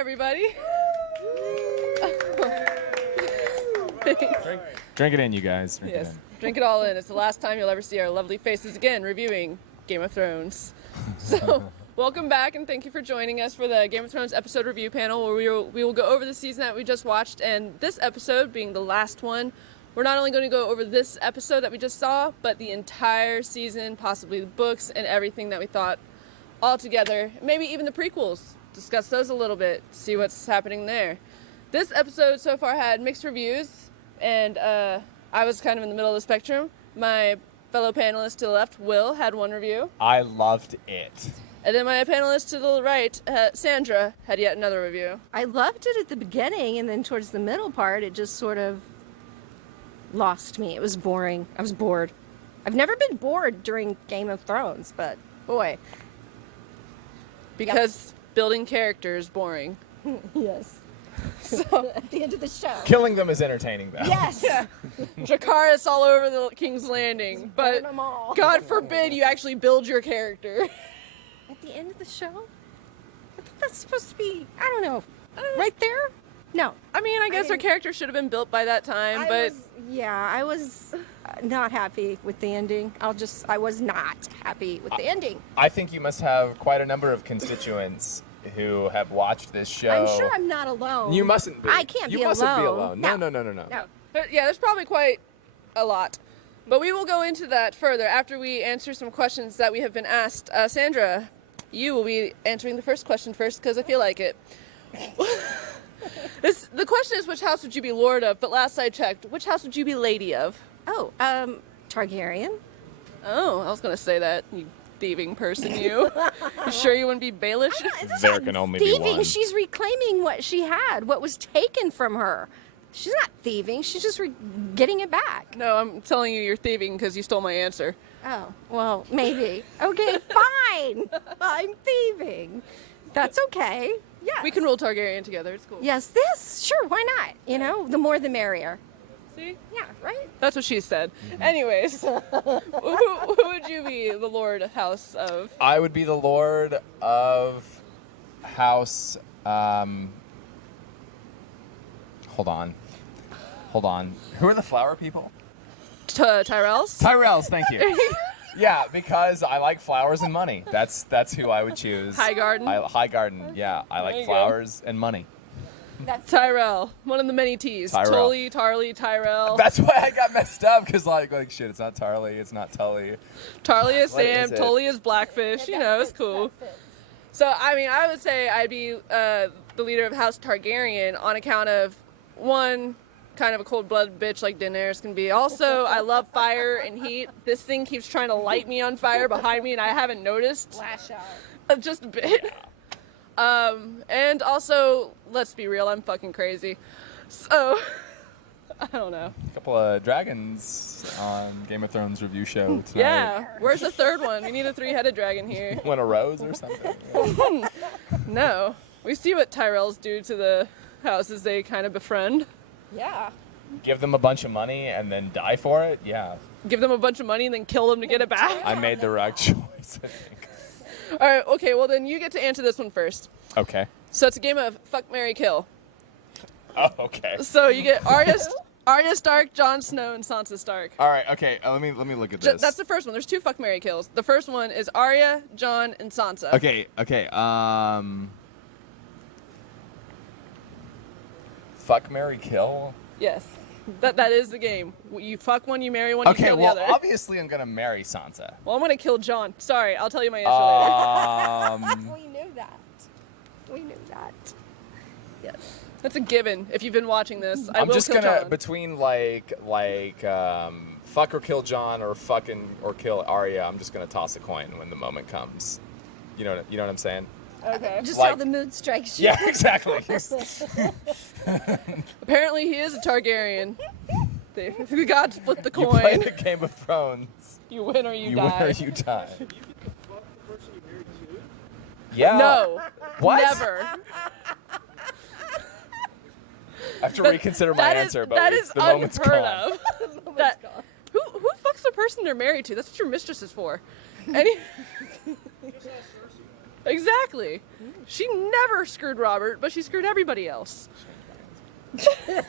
everybody. Drink it in, you guys. Drink it all in. It's the last time you'll ever see our lovely faces again reviewing Game of Thrones. So, welcome back and thank you for joining us for the Game of Thrones episode review panel where we will go over the season that we just watched, and this episode being the last one, we're not only going to go over this episode that we just saw, but the entire season, possibly the books and everything that we thought all together, maybe even the prequels. Discuss those a little bit, see what's happening there. This episode so far had mixed reviews, and I was kind of in the middle of the spectrum. My fellow panelist to the left, Will, had one review. I loved it. And then my panelist to the right, Sandra, had yet another review. I loved it at the beginning, and then towards the middle part, it just sort of lost me. It was boring. I was bored. I've never been bored during Game of Thrones, but boy. Because building characters boring. Yes. So at the end of the show. Killing them is entertaining, though. Yes. Yeah. Dracarys all over the King's Landing, but burn 'em all. God forbid you actually build your character. At the end of the show? I thought that's supposed to be, I don't know, right there? No. I mean, I guess her character should have been built by that time, but... I was not happy with the ending. I was not happy with the ending. I think you must have quite a number of constituents who have watched this show. I'm sure I'm not alone. You mustn't be. I can't be alone. You mustn't be alone. No. No. Yeah, there's probably quite a lot. But we will go into that further after we answer some questions that we have been asked. Sandra, you will be answering the first question first because I feel like it. The question is, which house would you be lord of? But last I checked, which house would you be lady of? Oh, Targaryen. Oh, I was going to say that, you thieving person, you. You sure you wouldn't be Baelish? There can only be Thieving. one. She's reclaiming what she had, what was taken from her. She's not thieving. She's just getting it back. No, I'm telling you you're thieving because you stole my answer. Oh, well, maybe. Okay, fine. I'm thieving. That's okay. Yeah. We can rule Targaryen together. It's cool. Yes, sure, why not? You know, the more the merrier. See? Yeah, right? That's what she said. Anyways, who would you be the lord house of? I would be the lord of House. Hold on. Who are the flower people? Tyrells? Tyrells, thank you. Yeah, because I like flowers and money. That's who I would choose. Highgarden? Highgarden, yeah. I There like you flowers and money. Tyrell. One of the many T's. Tyrell. Tully, Tarly, Tyrell. That's why I got messed up, because like shit, it's not Tarly, it's not Tully. Tarly is What Sam, is it? Tully is Blackfish. You know, it's cool. So, I mean, I would say I'd be the leader of House Targaryen on account of, one, kind of a cold-blooded bitch like Daenerys can be. Also, I love fire and heat. This thing keeps trying to light me on fire behind me, and I haven't noticed. Flash out. Just a bit. And also, let's be real, I'm fucking crazy. So, I don't know. A couple of dragons on Game of Thrones review show tonight. Yeah, where's the third one? We need a three-headed dragon here. Want a rose or something? No. We see what Tyrells do to the houses they kind of befriend. Yeah. Give them a bunch of money and then die for it? Yeah. Give them a bunch of money and then kill them to get it back. I made the right choice, I think. All right, okay, well then you get to answer this one first. Okay. So it's a game of fuck, marry, kill. Oh, okay. So you get Arya Stark, Jon Snow, and Sansa Stark. All right, okay. Let me look at this. That's the first one. There's two fuck, marry, kills. The first one is Arya, Jon, and Sansa. Okay. Fuck, marry, kill? Yes. That is the game. You fuck one, you marry one, you kill the other. Obviously I'm going to marry Sansa. Well, I'm going to kill Jon. Sorry, I'll tell you my answer later. We knew that. We knew that. Yes. That's a given. If you've been watching this, I I'm will just kill gonna Jon. between fuck or kill Jon or or kill Arya. I'm just gonna toss a coin when the moment comes. You know what I'm saying? Okay. Just Like- how the mood strikes you. Yeah, exactly. Apparently he is a Targaryen. The gods flip the You play coin. the Game of Thrones. You win or you You die. win or you die. Yeah. No. What? Never. I have to reconsider my answer, but that it's is the moment's unheard gone. of. That, who fucks the person they're married to? That's what your mistress is for. Any, Exactly. She never screwed Robert, but she screwed everybody else. You're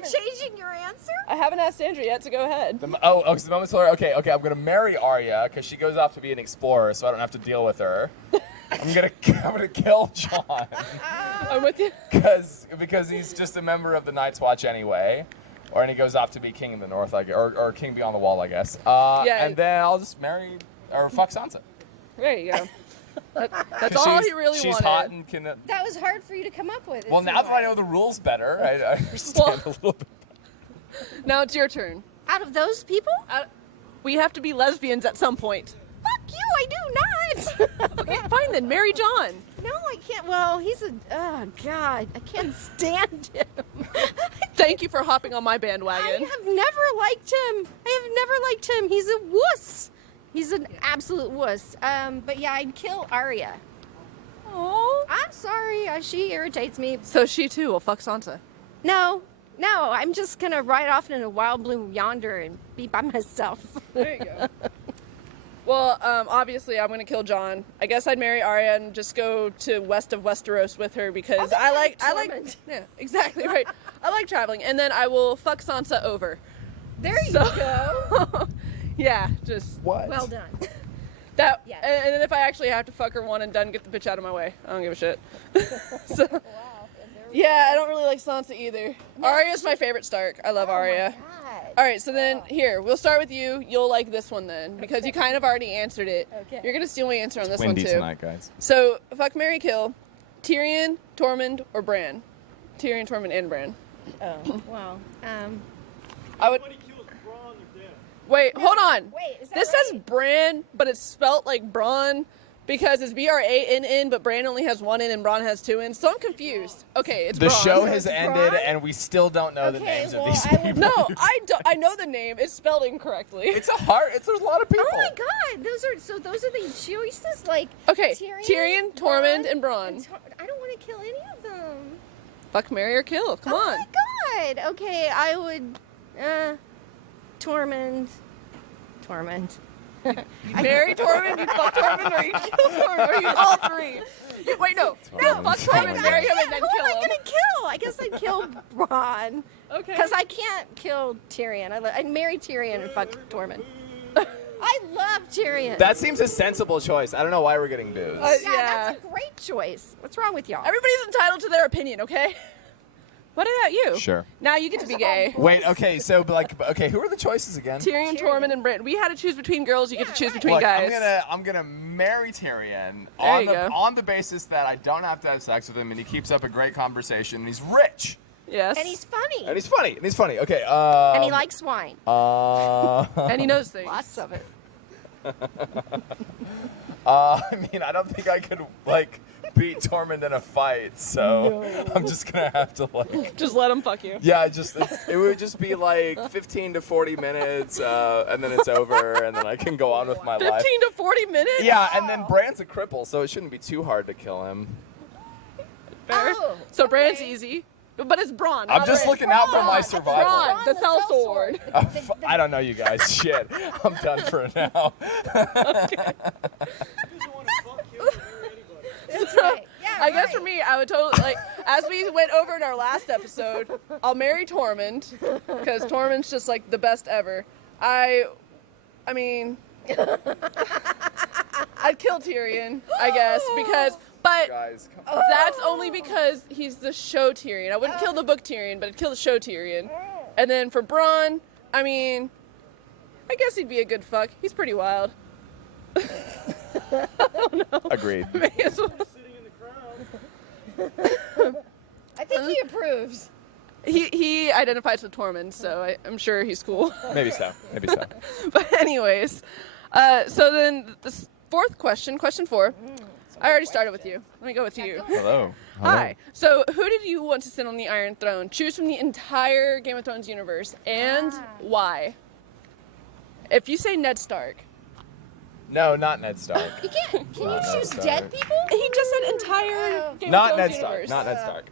changing your answer? I haven't asked Sandra yet, so go ahead. Because the moment's hilarious. Okay, I'm gonna marry Arya because she goes off to be an explorer, so I don't have to deal with her. I'm gonna kill John I'm with you. because he's just a member of the Night's Watch anyway, and he goes off to be king in the North, or king beyond the wall, I guess. Yeah. And then I'll just marry or fuck Sansa. There you go. That's 'Cause all he really she's wanted. hot and can. That was hard for you to come up with. Well, isn't now that I it? know the rules better, I understand a little bit. Now it's your turn. Out of those people? We have to be lesbians at some point. Fuck you, I do not. Okay, fine then. Marry John. No, I can't. Well, he's a. Oh, God. I can't stand him. Thank you for hopping on my bandwagon. I have never liked him. I have never liked him. He's a wuss. He's an absolute wuss. But yeah, I'd kill Arya. Oh. I'm sorry. She irritates me. So she too will fuck Sansa. No, I'm just going to ride off in a wild blue yonder and be by myself. There you go. Well, obviously, I'm gonna kill John. I guess I'd marry Arya and just go to west of Westeros with her because I like. Yeah, exactly right. I like traveling, and then I will fuck Sansa over. There you So- go. Yeah, just What? Well done. that. Yes. And then if I actually have to fuck her one and done, get the bitch out of my way. I don't give a shit. So, Wow. yeah, I don't really like Sansa either. Arya's my favorite Stark. I love Arya. All right, so then here we'll start with you. You'll like this one then because you kind of already answered it. Okay. You're gonna steal my answer on this one Windy too. tonight, guys. So fuck, marry, kill. Tyrion, Tormund, or Bran. Tyrion, Tormund, and Bran. Oh, well. I would. Wait, hold on. Wait, is that This right? says Bran, but it's spelt like Braun because it's Brann, but Bran only has one N and Braun has two N's. So I'm confused. Okay, it's The Braun. show So has it's ended, Braun? and we still don't know the Okay, names well, of these I people. would- No, I know the name. It's spelled incorrectly. It's there's a lot of people. Oh my God! Those are the choices. Like Okay, Tyrion, Tormund, and Braun. I don't want to kill any of them. Fuck, marry, or kill. Come Oh on. my God! Okay, I would. Tormund. Marry Tormund, you fuck Tormund, or you kill Tormund, or you all three. Wait, no, fuck Tormund, marry him, and then Who am I kill him. gonna kill? I guess I'd kill Bronn. Okay. Because I can't kill Tyrion. I'd marry Tyrion and fuck Tormund. I love Tyrion. That seems a sensible choice. I don't know why we're getting booze. yeah, yeah. that's a great choice. What's wrong with y'all? Everybody's entitled to their opinion, okay? What about you? Sure. Now you get to be gay. Wait, okay, so who are the choices again? Tyrion, Tormund, and Bran. We had to choose between girls. You get to choose between Look, guys. I'm gonna marry Tyrion There you go. on the basis that I don't have to have sex with him, and he keeps up a great conversation, and he's rich, Yes. And he's funny. and he's funny. Okay. And he likes wine. And he knows things. Lots of it. I mean, I don't think I could beat Tormund in a fight, so I'm just gonna have to Just let him fuck you. Yeah, it would just be 15 to 40 minutes, and then it's over, and then I can go on with my life. 15 to 40 minutes? Yeah, and then Bran's a cripple, so it shouldn't be too hard to kill him. Fair. Oh, So Bran's okay. easy. But it's Braun. I'm not just Bran. looking out for my Braun, survival. Braun, the sellsword. I don't know you guys. Shit, I'm done for now. That's right. Yeah, I guess right. for me, I would totally as we went over in our last episode, I'll marry Tormund because Tormund's just the best ever. I mean, I'd kill Tyrion, I guess, but Guys, come that's only because he's the show Tyrion. I wouldn't kill the book Tyrion, but I'd kill the show Tyrion. And then for Braun, I mean, I guess he'd be a good fuck. He's pretty wild. Agreed. I think he approves. He identifies with Tormund, so I'm sure he's cool. Maybe so. But anyways, so then the fourth question 4. I already started with you. Let me go with you. Hello. Hi. So who did you want to sit on the Iron Throne? Choose from the entire Game of Thrones universe and why. If you say Ned Stark. No, not Ned Stark. You can't. Can you Ned choose Stark. dead people? He just said entire Game Not of Thrones Ned Stark. universe. Not Ned Stark.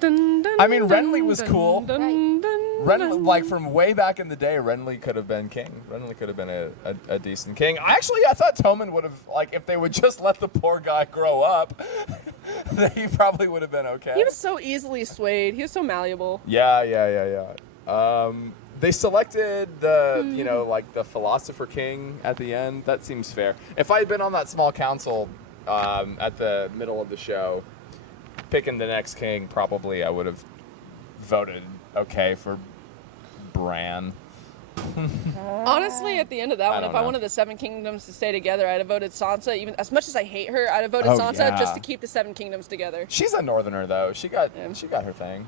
Dun, dun, I mean, dun, Renly was dun, cool. Dun, dun, Like from way back in the day, Renly could have been king. Renly could have been a decent king. I thought Tommen would have, like, if they would just let the poor guy grow up, he probably would have been okay. He was so easily swayed. He was so malleable. Yeah. They selected the, like the philosopher king at the end. That seems fair. If I had been on that small council at the middle of the show, picking the next king, probably I would have voted okay for Bran. Honestly, at the end of that one, if I wanted the Seven Kingdoms to stay together, I'd have voted Sansa. Even as much as I hate her, I'd have voted Sansa just to keep the Seven Kingdoms together. She's a northerner, though. She got her thing.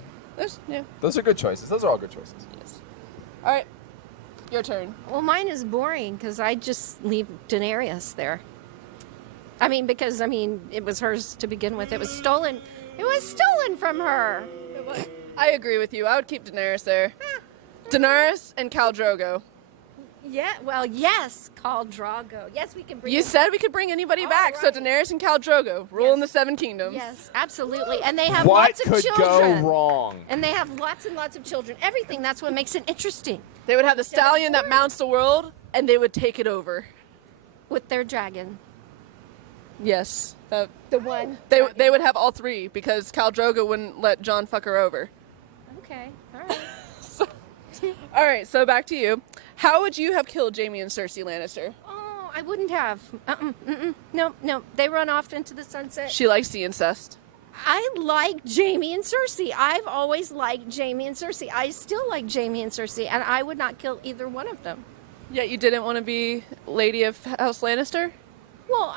Those are good choices. Those are all good choices. Yes. All right, your turn. Well, mine is boring because I just leave Daenerys there. Because it was hers to begin with. It was stolen. It was stolen from her. I agree with you. I would keep Daenerys there. Daenerys and Khal Drogo. Yeah, well, yes, Khal Drogo. Yes, we can bring. You said we could bring anybody back, so Daenerys and Khal Drogo ruling the Seven Kingdoms. Yes, absolutely, and they have lots of children. What could go wrong? And they have lots and lots of children. Everything. That's what makes it interesting. They would have the stallion that mounts the world, and they would take it over with their dragon. Yes, the one. They would have all three because Khal Drogo wouldn't let Jon fuck her over. Okay, all right. All right, so back to you. How would you have killed Jaime and Cersei Lannister? Oh, I wouldn't have. No. They run off into the sunset. She likes the incest. I like Jaime and Cersei. I've always liked Jaime and Cersei. I still like Jaime and Cersei, and I would not kill either one of them. Yet you didn't want to be Lady of House Lannister? Well,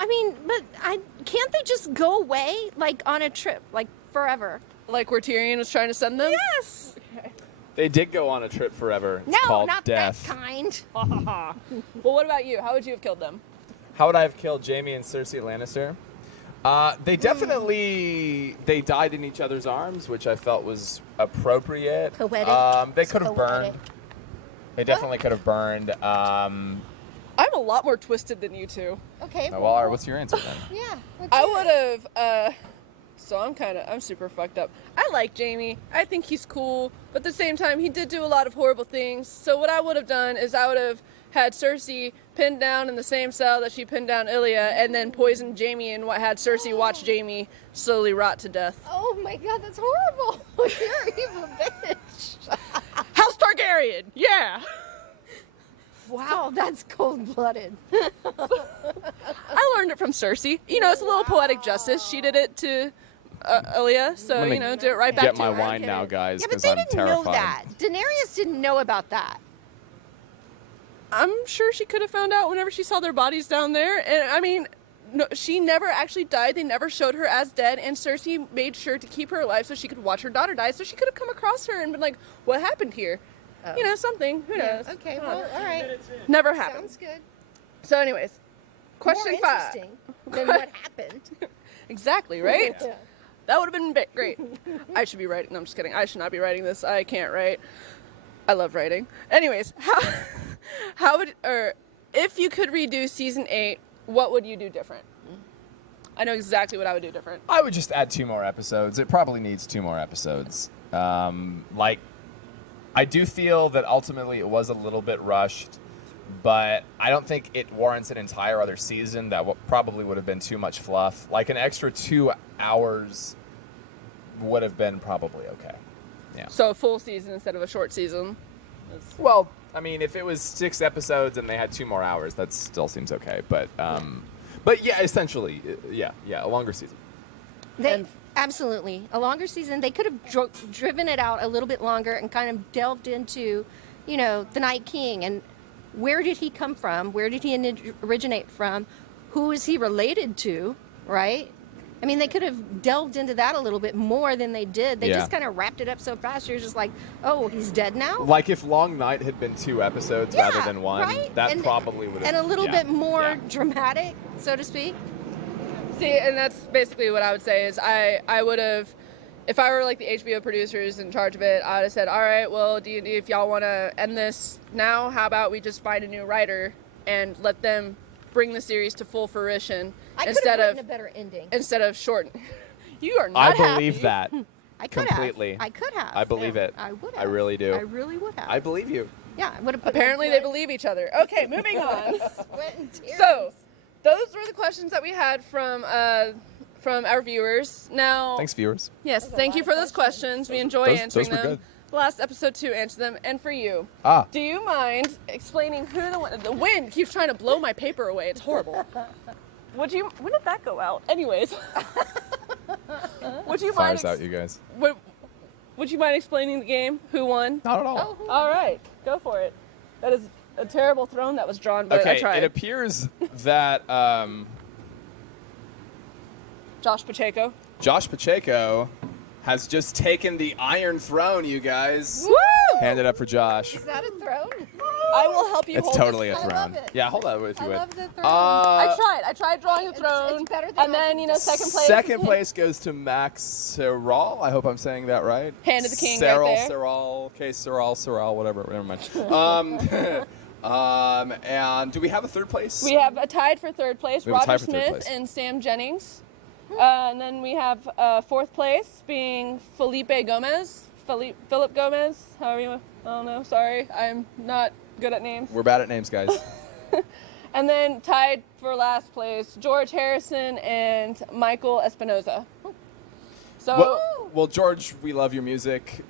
can't they just go away, like, on a trip, like, forever? Like where Tyrion was trying to send them? Yes! Okay. They did go on a trip forever. It's called not death. that kind. Well, what about you? How would you have killed them? How would I have killed Jaime and Cersei Lannister? They definitely they died in each other's arms, which I felt was appropriate. Poetic. They could have burned. They definitely could have burned. I'm a lot more twisted than you two. Okay. Well, what's your answer then? Yeah. I would have. So I'm super fucked up. I like Jaime. I think he's cool, but at the same time, he did do a lot of horrible things. So what I would have done is I would have had Cersei pinned down in the same cell that she pinned down Ilya, and then poisoned Jaime and had Cersei watch Jaime slowly rot to death. Oh my God, that's horrible! You're an evil bitch. House Targaryen, yeah. Wow, that's cold-blooded. I learned it from Cersei. It's a little poetic justice. She did it to Ilya, so do it right back to her. Get my wine now, guys, Yeah, but because they I'm didn't terrified. know that. Daenerys didn't know about that. I'm sure she could have found out whenever she saw their bodies down there. And no, she never actually died. They never showed her as dead. And Cersei made sure to keep her alive so she could watch her daughter die. So she could have come across her and been like, "What happened here?" Oh. Something. Who knows? Okay, well, all right. Never happened. Sounds good. So, anyways, question More 5. interesting than what happened. Exactly, right? Yeah. That would have been great. I should be writing. No, I'm just kidding. I should not be writing this. I can't write. I love writing. Anyways, if you could redo season 8, what would you do different? I know exactly what I would do different. I would just add 2 more episodes. It probably needs 2 more episodes. I do feel that ultimately it was a little bit rushed, but I don't think it warrants an entire other season. That probably would have been too much fluff. Like an extra 2 hours would have been probably okay. Yeah. So a full season instead of a short season. Well, if it was 6 episodes and they had 2 more hours, that still seems okay. But yeah, essentially, a longer season. Absolutely. A longer season. They could have driven it out a little bit longer and kind of delved into, the Night King and where did he come from? Where did he originate from? Who is he related to, right? They could have delved into that a little bit more than they did. They just kind of wrapped it up so fast. You're just like, oh, he's dead now? Like if Long Night had been 2 episodes rather than 1, right? that probably would have... And a little bit more dramatic, so to speak. See, and that's basically what I would say is I would have, if I were like the HBO producers in charge of it, I would have said, all right, well, D&D, if y'all want to end this now, how about we just find a new writer and let them bring the series to full fruition I could have written a better ending. Instead of short. You are not I believe that. I could Completely. have. I could have. I believe it. I would have. I really do. I really would have. I believe you. Yeah, I would have put Apparently my they blood, believe each other. Okay, moving on. sweat, and tears. So, those were the questions that we had from our viewers. Now, Thanks, viewers. yes, That's a thank lot you of for those questions. We enjoy Those answering were them. good. The last episode too, answer them. And for you, Ah. do you mind explaining who the wind keeps trying to blow my paper away? It's horrible. When did that go out? Anyways, would you mind? Fires out, you guys. Would you mind explaining the game? Who won? Not at all. Oh, who- All right, go for it. That is a terrible throne that was drawn, but I Okay, tried. it appears that Josh Pacheco. Josh Pacheco has just taken the Iron Throne, you guys. Woo! Hand it up for Josh. Is that a throne? I will help you It's hold totally this a I throne. love throne. it. Yeah, hold that if you I would. love the throne. I tried drawing the It's throne. better than and I then, can- second place. Second place goes to Max Serral. I hope I'm saying that right. Hand of the king right there. Serral, okay, Serral, whatever. Never mind. And do we have a third place? We have a tied for third place, We have a tie Roger for third Smith place. and Sam Jennings. And then we have fourth place being Philip Gomez, however you want. I don't know, sorry. I'm not good at names. We're bad at names, guys. And then tied for last place, George Harrison and Michael Espinoza. So, well, George, we love your music.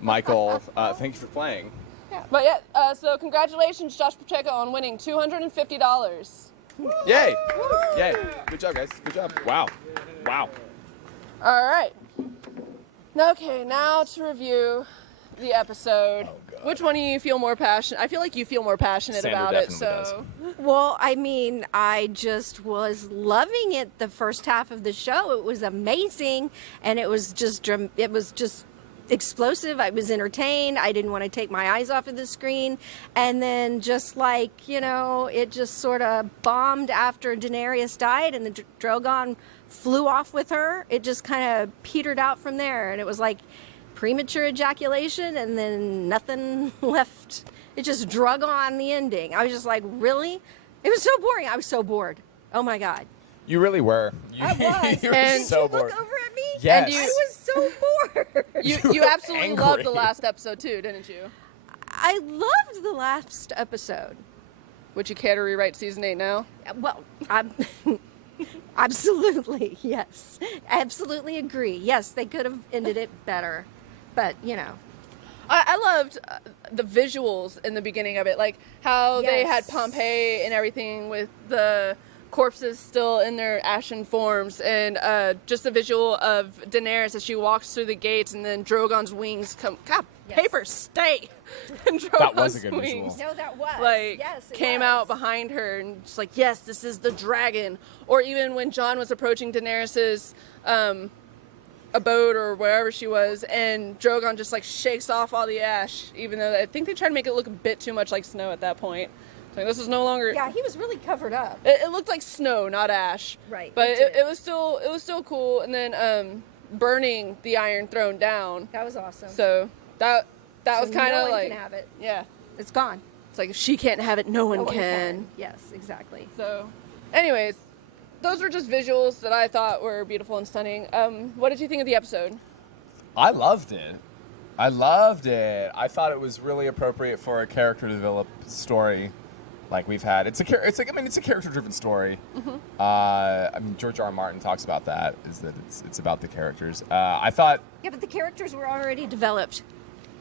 Michael, thank you for playing. but yeah, so congratulations, Josh Pacheco, on winning $250. Yay! Yay! Good job, guys. Good job. Wow. All right. Okay, now to review the episode. Which one do you feel more passionate? I feel like you feel more passionate Sandra about it. definitely So, Well, I mean, I just was loving it the first half of the show. It was amazing, and it was just explosive. I was entertained. I didn't want to take my eyes off of the screen. And then just like, it just sort of bombed after Daenerys died and the Drogon flew off with her. It just kind of petered out from there, and it was like premature ejaculation and then nothing left. It just drug on the ending. I was just like, really? It was so boring. I was so bored. Oh my God. You really were. I was. You were And- so Did you bored. look over at me? Yes. And you- I was so bored. you absolutely angry. loved the last episode too, didn't you? I loved the last episode. Would you care to rewrite season 8 now? Well, I'm absolutely, yes. Absolutely agree. Yes, they could have ended it better. But, I loved the visuals in the beginning of it, like how they had Yes. Pompeii and everything with the corpses still in their ashen forms, and just the visual of Daenerys as she walks through the gates, and then Drogon's wings come. God, Yes. paper stay. And That was a Drogon's good wings, visual. no, that was. like yes, it came was. out behind her, and just like, yes, this is the dragon. Or even when Jon was approaching Daenerys's abode or wherever she was, and Drogon just like shakes off all the ash, even though I think they tried to make it look a bit too much like snow at that point. So this is no longer. Yeah, he was really covered up. It looked like snow, not ash. Right, But it it did. was still cool. And then burning the Iron Throne down. That was awesome. So that So was kind no of one like, can have it. yeah. It's gone. It's like if she can't have it, no one No one can. Yes, exactly. So, anyways, those were just visuals that I thought were beautiful and stunning. What did you think of the episode? I loved it. I thought it was really appropriate for a character developed story like we've had. It's a character-driven story. Mm-hmm. George R. R. Martin talks about that, is that it's about the characters. I thought, Yeah, but the characters were already developed.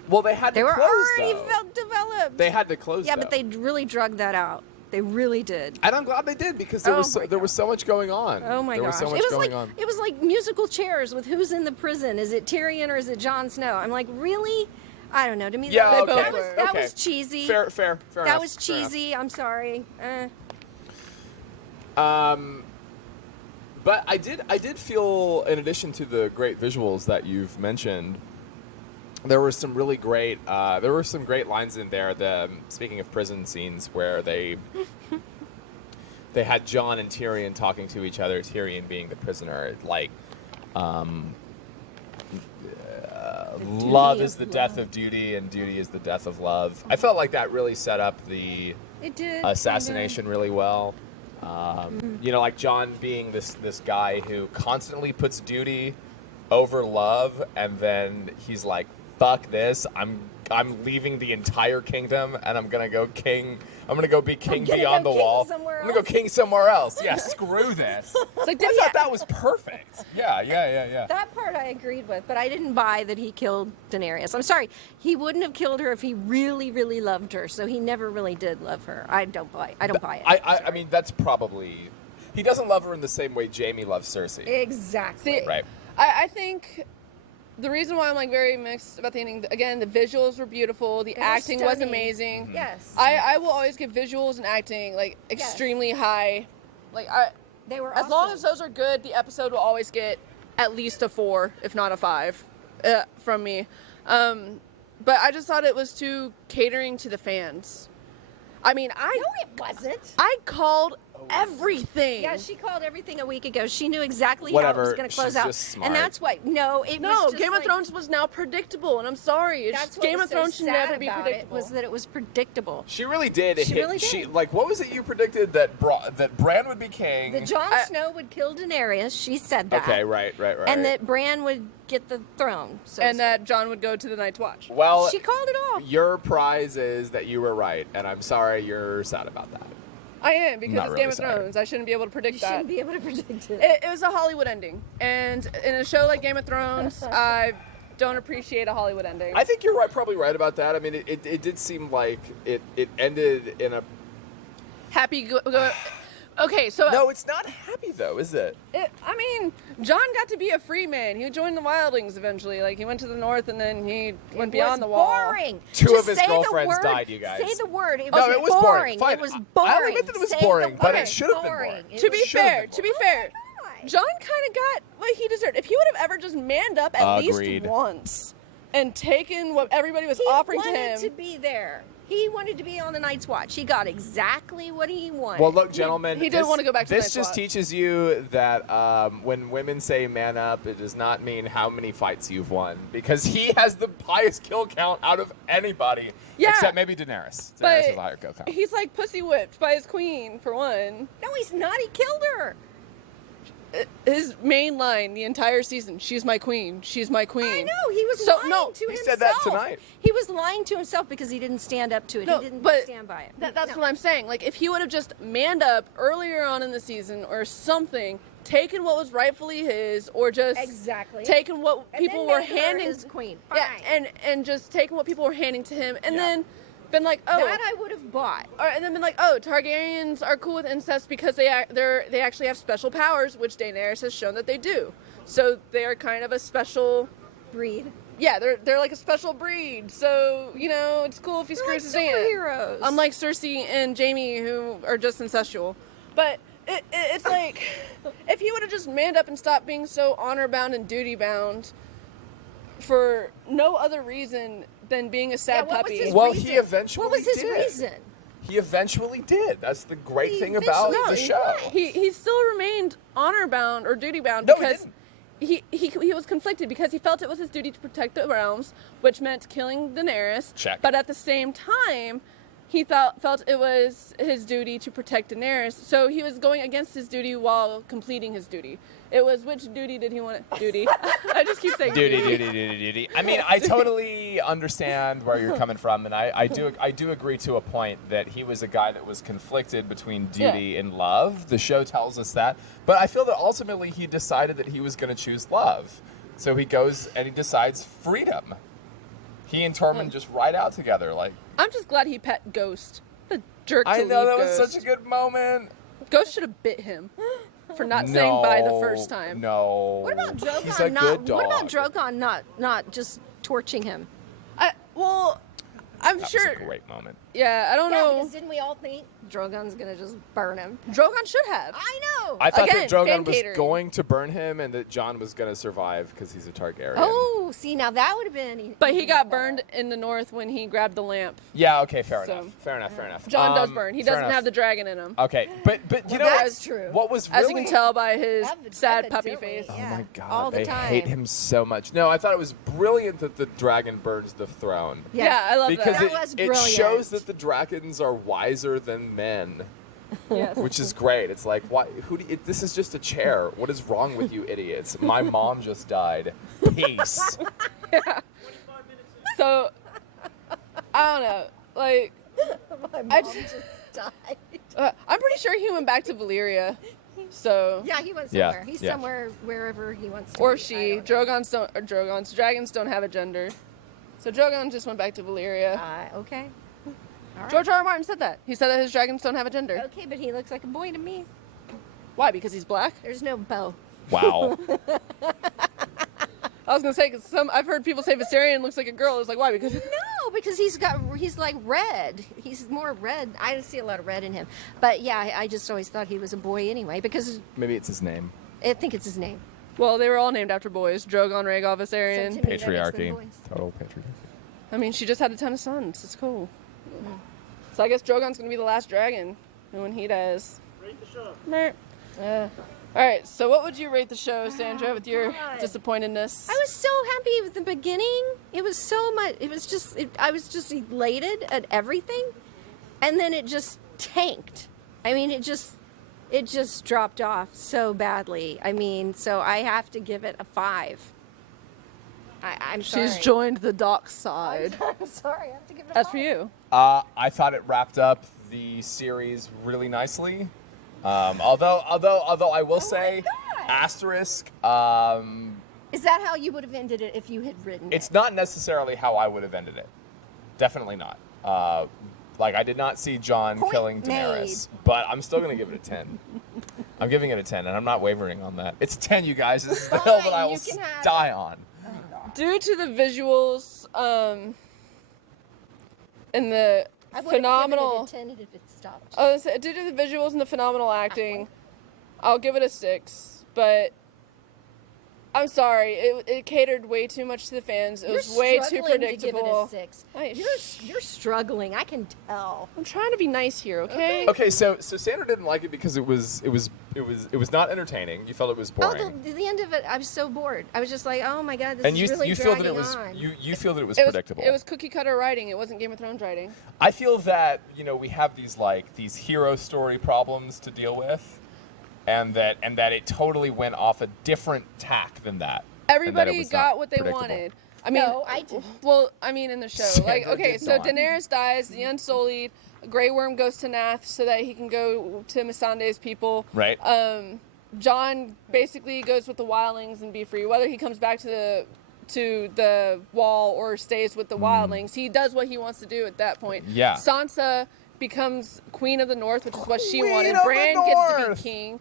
well, they had They to were close, already though. developed. They had to close, Yeah, though. but they really drug that out. They really did. And I'm glad they did, because there Oh was my there was so much going on. Oh my there gosh. was so much It was going like on. it was like musical chairs with who's in the prison. Is it Tyrion or is it Jon Snow? I'm like, really? I don't know. To me, Yeah, that, okay. that was that okay. was cheesy. Fair that enough, was fair enough. cheesy. I'm sorry. But I did feel, in addition to the great visuals that you've mentioned, there were some really great lines in there. Speaking of prison scenes, where they had Jon and Tyrion talking to each other. Tyrion being the prisoner, like, love duty is of the death love. of duty, and duty is the death of love. I felt like that really set up the It did. assassination really well. Like Jon being this guy who constantly puts duty over love, and then he's like, fuck this, I'm leaving the entire kingdom, and I'm gonna go king. I'm gonna go be king beyond the wall. I'm gonna go king somewhere else. Yeah, screw this. It's like, I thought that was perfect. Yeah. That part I agreed with, but I didn't buy that he killed Daenerys. I'm sorry. He wouldn't have killed her if he really, really loved her. So he never really did love her. I don't buy it. I mean, that's probably... He doesn't love her in the same way Jaime loves Cersei. Exactly. See, Right. I think the reason why I'm like very mixed about the ending, again, the visuals were beautiful, the They were acting was stunning. amazing. Mm-hmm. Yes. I will always give visuals and acting like extremely high. Like They were as long awesome. as those are good, the episode will always get at least a 4, if not a 5, from me. But I just thought it was too catering to the fans. I mean, No, it wasn't. I called everything. Yeah, she called everything a week ago. She knew exactly how Whatever, it was going to close she's out. just smart. And that's why, no, it was just Game like, of Thrones was now predictable, and I'm sorry. It's That's just, what Game was of so Thrones should sad never be about predictable. It was that it was predictable. She really did. She really did. Like, what was it you predicted? That Bran would be king? That Jon Snow would kill Daenerys. She said that. Okay, right. And that Bran would get the throne. So and that John would go to the Night's Watch. Well, she called it all. your prize is that you were right, and I'm sorry you're sad about that. I am, because Not it's really Game of sorry. Thrones. I shouldn't be able to predict You that. shouldn't be able to predict it. It was a Hollywood ending. And in a show like Game of Thrones, I don't appreciate a Hollywood ending. I think you're probably right about that. I mean, it did seem like it ended in a... Happy go. Okay, so No, it's not happy, though, is it? I mean, John got to be a free man. He joined the Wildlings eventually. Like, he went to the north and then he went beyond the wall. Boring. Two Just of his say the girlfriends word. died, you guys. Say the word. It No, was it was boring. Fine. It was I boring. admit that it was Say boring, the but word. it should have been boring. It To be was- should have fair, been to be more. fair, Why? John kind of got what he deserved. If he would have ever just manned up at Agreed. least once and taken what everybody was He offering to wanted him. to be there. He wanted to be on the Night's Watch. He got exactly what he wanted. Well, look, gentlemen. He didn't this- wanna go back to This Night's just Watch. teaches you that when women say "man up," it does not mean how many fights you've won, because he has the highest kill count out of anybody, Yeah. except maybe Daenerys. Daenerys But has a higher kill count. he's like pussy whipped by his queen, for one. No, he's not. He killed her. His main line the entire season, "She's my queen, she's my queen." I know. He was So, lying no, to he himself. said that tonight. He was lying to himself because he didn't stand up to it. No, he didn't but stand by it. That's No. what I'm saying. Like, if he would have just manned up earlier on in the season or something, taken what was rightfully his, or just Exactly. taken what And people then were made her handing his queen. Yeah, Fine. and just taken what people were handing to him, and Yeah. then been like, oh, That I would have bought. and then been like, oh, Targaryens are cool with incest because they actually have special powers, which Daenerys has shown that they do. So they are kind of a special. Breed. Yeah, they're like a special breed. So it's cool if he They're screws like his aunt. superheroes. Unlike Cersei and Jaime, who are just incestual. But it's like, if he would have just manned up and stopped being so honor bound and duty bound for no other reason than being a sad what was puppy. his Well, reason? he eventually What was his did. reason? He eventually did. That's the great He thing about eventually the did. show. He still remained honor bound or duty bound No, he because didn't. he was conflicted because he felt it was his duty to protect the realms, which meant killing Daenerys. Check. But at the same time, he felt it was his duty to protect Daenerys. So he was going against his duty while completing his duty. It was, which duty did he want? Duty. I just keep saying Duty. I mean, I totally understand where you're coming from, and I do agree to a point that he was a guy that was conflicted between duty and love. The show tells us that, but I feel that ultimately he decided that he was going to choose love. So he goes and he decides freedom. He and Tormund just ride out together, like. I'm just glad he pet Ghost. The jerk to I know leave that was Ghost. such a good moment. Ghost should have bit him for not saying bye the first time. No. What about He's a Drogon good dog. What about Drogon not just torching him? Well, I'm That sure. was a great moment. Yeah, I don't Yeah, know. because didn't we all think Drogon's gonna just burn him? Drogon should have. I know. I thought Again, that Drogon fan was catering. going to burn him and that Jon was going to survive because he's a Targaryen. Oh, see, now that would have been. But he got burned in the north when he grabbed the lamp. Yeah, okay, fair So- enough. Fair enough. John does burn. He fair doesn't enough. have the dragon in him. Okay, but you know that's true. What was really As you can tell by his sad puppy Evidently, face. Oh yeah, my god, all the I time. hate him so much. No, I thought it was brilliant that the dragon burns the throne. Yes. Yeah, I love Because that. That was it brilliant. shows that the dragons are wiser than men. Yes. which is great. It's like, why? This is just a chair. What is wrong with you idiots? My mom just died. Peace. So, I don't know. Like, My mom I just- just died. I'm pretty sure he went back to Valyria. So, Yeah, he went Yeah, somewhere. He's yeah. somewhere wherever he wants to or be. she. I don't Dragons don't have a gender. So Drogon just went back to Valyria. know. Okay. All right. George R. R. Martin said that. He said that his dragons don't have a gender. Okay, but he looks like a boy to me. Why? Because he's black? There's no bow. Wow. I was gonna say, cause I've heard people say Viserion looks like a girl. It's like, why? Because No, because he's like red. He's more red. I don't see a lot of red in him. But yeah, I just always thought he was a boy anyway because Maybe it's his name. I think it's his name. well, they were all named after boys: Drogon, Rhaegal, So Viserion. to me, that makes them Patriarchy. boys. Total patriarchy. I mean, she just had a ton of sons. It's cool. So I guess Drogon's gonna be the last dragon, and when he dies, Rate the show. meh. All right. So what would you rate the show, Sandra, with your God. disappointedness? I was so happy with the beginning. It was so much. It was just. I was just elated at everything, and then it just tanked. I mean, it just dropped off so badly. I mean, so I have to give it a 5. I'm sorry. She's joined the dark side. I'm sorry. I have to give it a 5. As for you, I thought it wrapped up the series really nicely. Although I will say, God. asterisk. Is that how you would have ended it if you had written It's it? not necessarily how I would have ended it. Definitely not. Like, I did not see Jon Point killing Daenerys, but I'm still going to give it a 10. I'm giving it a 10, and I'm not wavering on that. It's a 10, you guys. This is the hill that I Fine, will you can have die on. due to the visuals, and the I would phenomenal. have given it a 10 if it stopped. Due to the visuals and the phenomenal acting, I'll give it a 6. But I'm sorry, it catered way too much to the fans. It was way too struggling predictable. To give it a 6. Hey, You're struggling. I can tell. I'm trying to be nice here, okay? Okay, so Sandra didn't like it because it was not entertaining. You felt it was Oh, boring. the end of it, I was so bored. I was just like, oh my god, this And is really you feel that dragging it was on. you feel that it was It was, predictable. it was cookie cutter writing. It wasn't Game of Thrones writing. I feel that, we have these hero story problems to deal with, and that it totally went off a different tack than that. and that it Everybody was got not what they predictable. wanted. I mean, No, I didn't. Well, I mean, in the show, like, Sandra okay, did so not. Daenerys dies, the Unsullied, Grey Worm goes to Nath so that he can go to Missandei's people. Right. Jon basically goes with the wildlings and be free. Whether he comes back to the wall or stays with the wildlings, he does what he wants to do at that point. Yeah. Sansa becomes Queen of the North, which is what she Queen wanted. of the Bran gets to North! be king.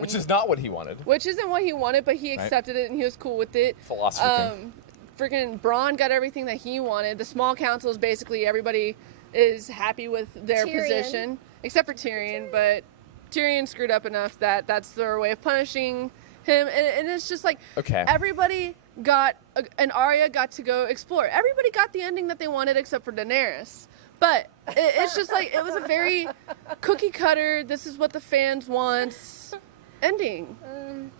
Which is not what he wanted. Which isn't what he wanted, but he accepted it and he was cool with it. Philosopher king. Freaking Braun got everything that he wanted. The small council is basically everybody is happy with their Tyrion. position, except for Tyrion. But Tyrion screwed up enough that that's their way of punishing him. And it's just like Okay. everybody got, and Arya got to go explore. Everybody got the ending that they wanted except for Daenerys. But it's just like, it was a very cookie cutter, this is what the fans want ending.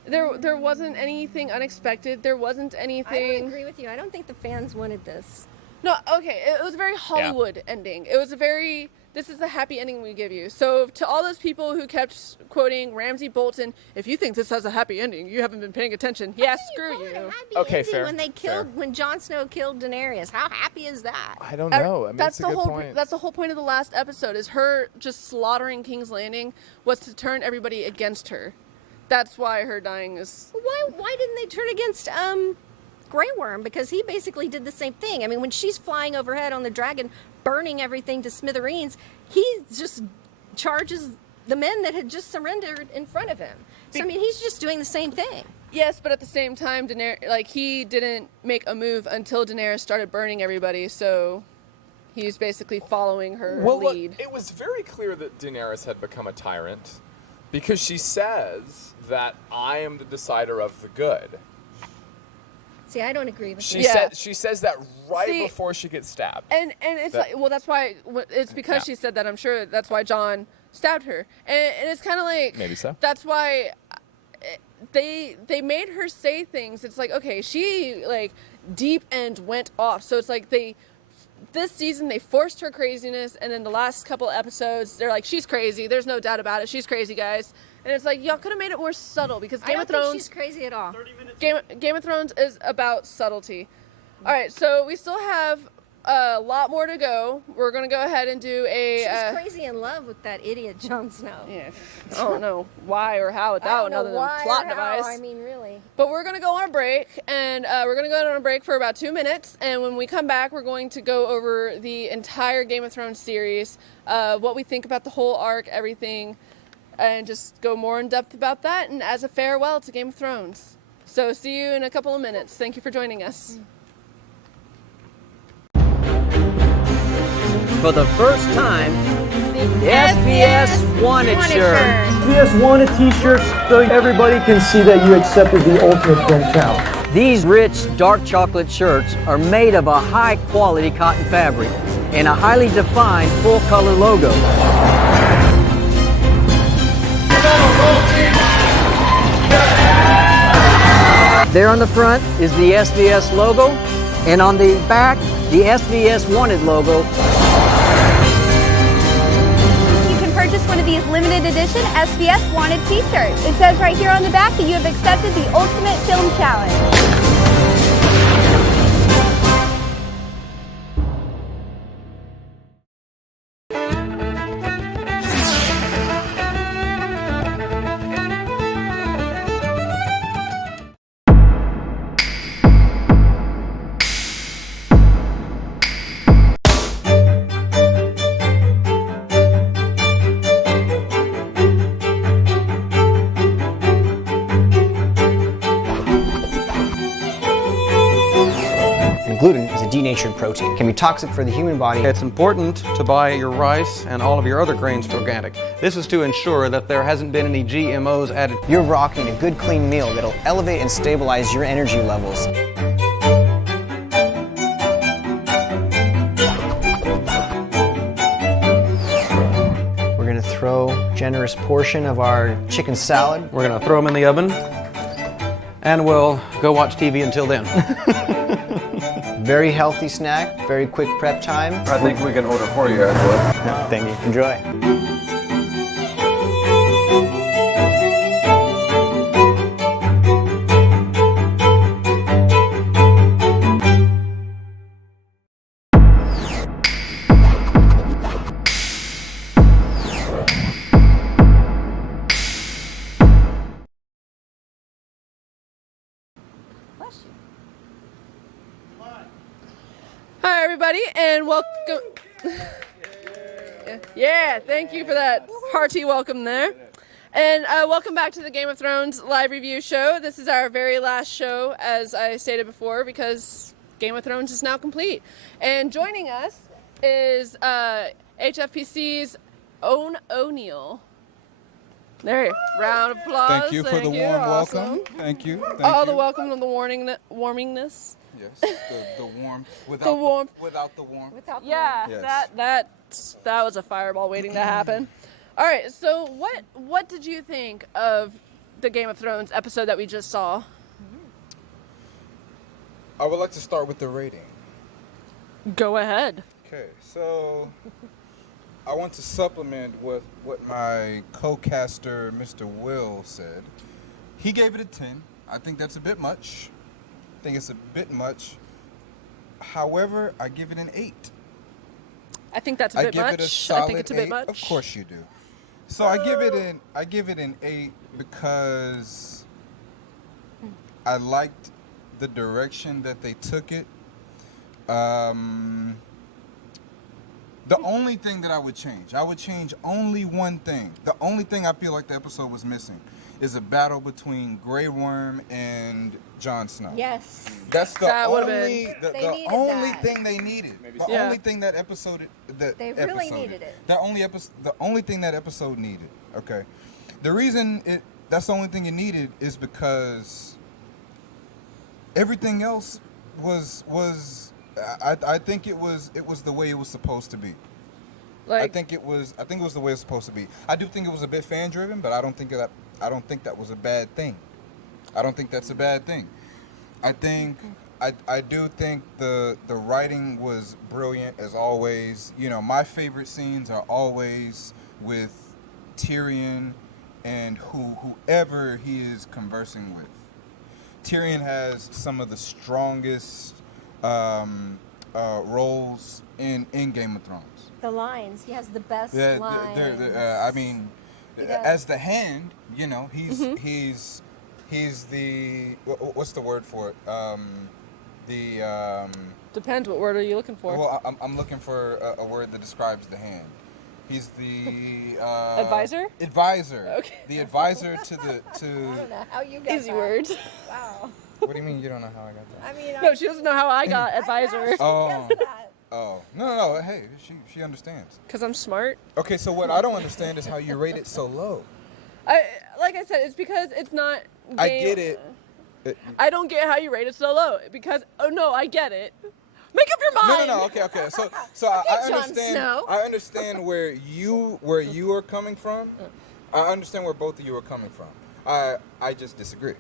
There wasn't anything unexpected. There wasn't I anything. don't agree with you. I don't think the fans wanted this. No, okay. It was a very Hollywood ending. It was a very, this is the happy ending we give you. So to all those people who kept quoting Ramsay Bolton, if you think this has a happy ending, you haven't been paying attention. Yeah, screw call it a you. happy Okay, ending fair, When they fair. when Jon Snow killed Daenerys, how happy is that? I don't know. I mean, That's it's a the good whole. point. That's the whole point of the last episode. Is her just slaughtering King's Landing was to turn everybody against her. That's why her dying is. Why didn't they turn against Grey Worm? Because he basically did the same thing. I mean, when she's flying overhead on the dragon, burning everything to smithereens, he just charges the men that had just surrendered in front of him. So I mean, he's just doing the same thing. Yes, but at the same time, he didn't make a move until Daenerys started burning everybody. So he's basically following her lead. Look, it was very clear that Daenerys had become a tyrant because she says that I am the decider of the good. See, I don't agree with She you. Yeah. she says that right See- before she gets stabbed. And it's That- like, well, that's why it's because Yeah. she said that. I'm sure that's why Jon stabbed her, and it's kind of like Maybe so. That's why they made her say things. It's like, okay, she like deep end went off, so it's like they this season they forced her craziness, and then the last couple episodes they're like, she's crazy. There's no doubt about it. She's crazy, guys. And it's like, y'all could have made it more subtle because I Game don't of Thrones. think she's crazy at all. Game of Thrones is about subtlety. All right, so we still have a lot more to go. We're gonna go ahead and do a. She's crazy in love with that idiot Jon Snow. Yeah, I don't know why or how with that one, other than plot device. I mean, really. But we're gonna go on a break, and we're gonna go on a break for about 2 minutes. And when we come back, we're going to go over the entire Game of Thrones series, what we think about the whole arc, everything, and just go more in depth about that. And as a farewell to Game of Thrones. So see you in a couple of minutes. Thank you for joining us. For the first time, the SBS Wanted shirt. SBS Wanted t-shirts so everybody can see that you accepted the Ultimate Film Challenge. These rich dark chocolate shirts are made of a high quality cotton fabric and a highly defined full color logo. There on the front is the SBS logo, and on the back, the SBS Wanted logo. You can purchase one of these limited edition SBS Wanted t-shirts. It says right here on the back that you have accepted the Ultimate Film Challenge. Gluten is a denatured protein. It can be toxic for the human body. It's important to buy your rice and all of your other grains organic. This is to ensure that there hasn't been any GMOs added. You're rocking a good clean meal that'll elevate and stabilize your energy levels. We're gonna throw a generous portion of our chicken salad. We're gonna throw them in the oven and we'll go watch TV until then. Very healthy snack, very quick prep time. I think we can order for you as well. Thank you. Enjoy. Hi, everybody, and welcome. Yeah, thank you for that hearty welcome there. And welcome back to the Game of Thrones live review show. This is our very last show, as I stated before, because Game of Thrones is now complete. And joining us is HFPC's own O'Neill. There, round of applause. Thank you for the warm Awesome. welcome. Thank you. Thank All you. the welcome and the warmingness. Yes, the warmth. Without The warmth. Without the warmth. Yeah, Yes. that was a fireball waiting to happen. All right, so what did you think of the Game of Thrones episode that we just saw? I would like to start with the rating. Go ahead. Okay, so I want to supplement with what my co-caster, Mr. Will, said. He gave it a 10. I think that's a bit much. I think it's a bit much. However, I give it an 8. I think that's a bit I give much. it a solid I think it's a bit 8. much. Of course you do. So I give it an 8 because I liked the direction that they took it. The only thing that I would change only one thing. The only thing I feel like the episode was missing is a battle between Grey Worm and Jon Snow. Yes. That's the That would've only been- the They needed only that. thing they needed. The Yeah. only thing that episode They really needed it. The only thing that episode needed. Okay. The reason that's the only thing it needed is because everything else was I think it was the way it was supposed to be. I think it was the way it's supposed to be. I do think it was a bit fan driven, but I don't think that was a bad thing. I don't think that's a bad thing. I think I do think the writing was brilliant as always. You know, my favorite scenes are always with Tyrion and whoever he is conversing with. Tyrion has some of the strongest roles in Game of Thrones. The lines. He has the best Yeah, lines. I mean, He does. as the Hand, you know, he's Mm-hmm. he's the what's the word for it? Depends. What word are you looking for? Well, I'm looking for a word that describes the Hand. He's the Advisor? Advisor. Okay. The advisor to I don't know how you got Easy that. words. Wow. What do you mean you don't know how I got that? I mean, No, she doesn't know how I got advisor. Oh. that. Oh. No. Hey, she understands. Because I'm smart. Okay, so what I don't understand is how you rate it so low. Like I said, it's because it's not. I get it. I don't get how you rate it so low because I get it. Make up your mind. No. Okay. So I Jon understand. Snow. I understand where you are coming from. I understand where both of you are coming from. I just disagree.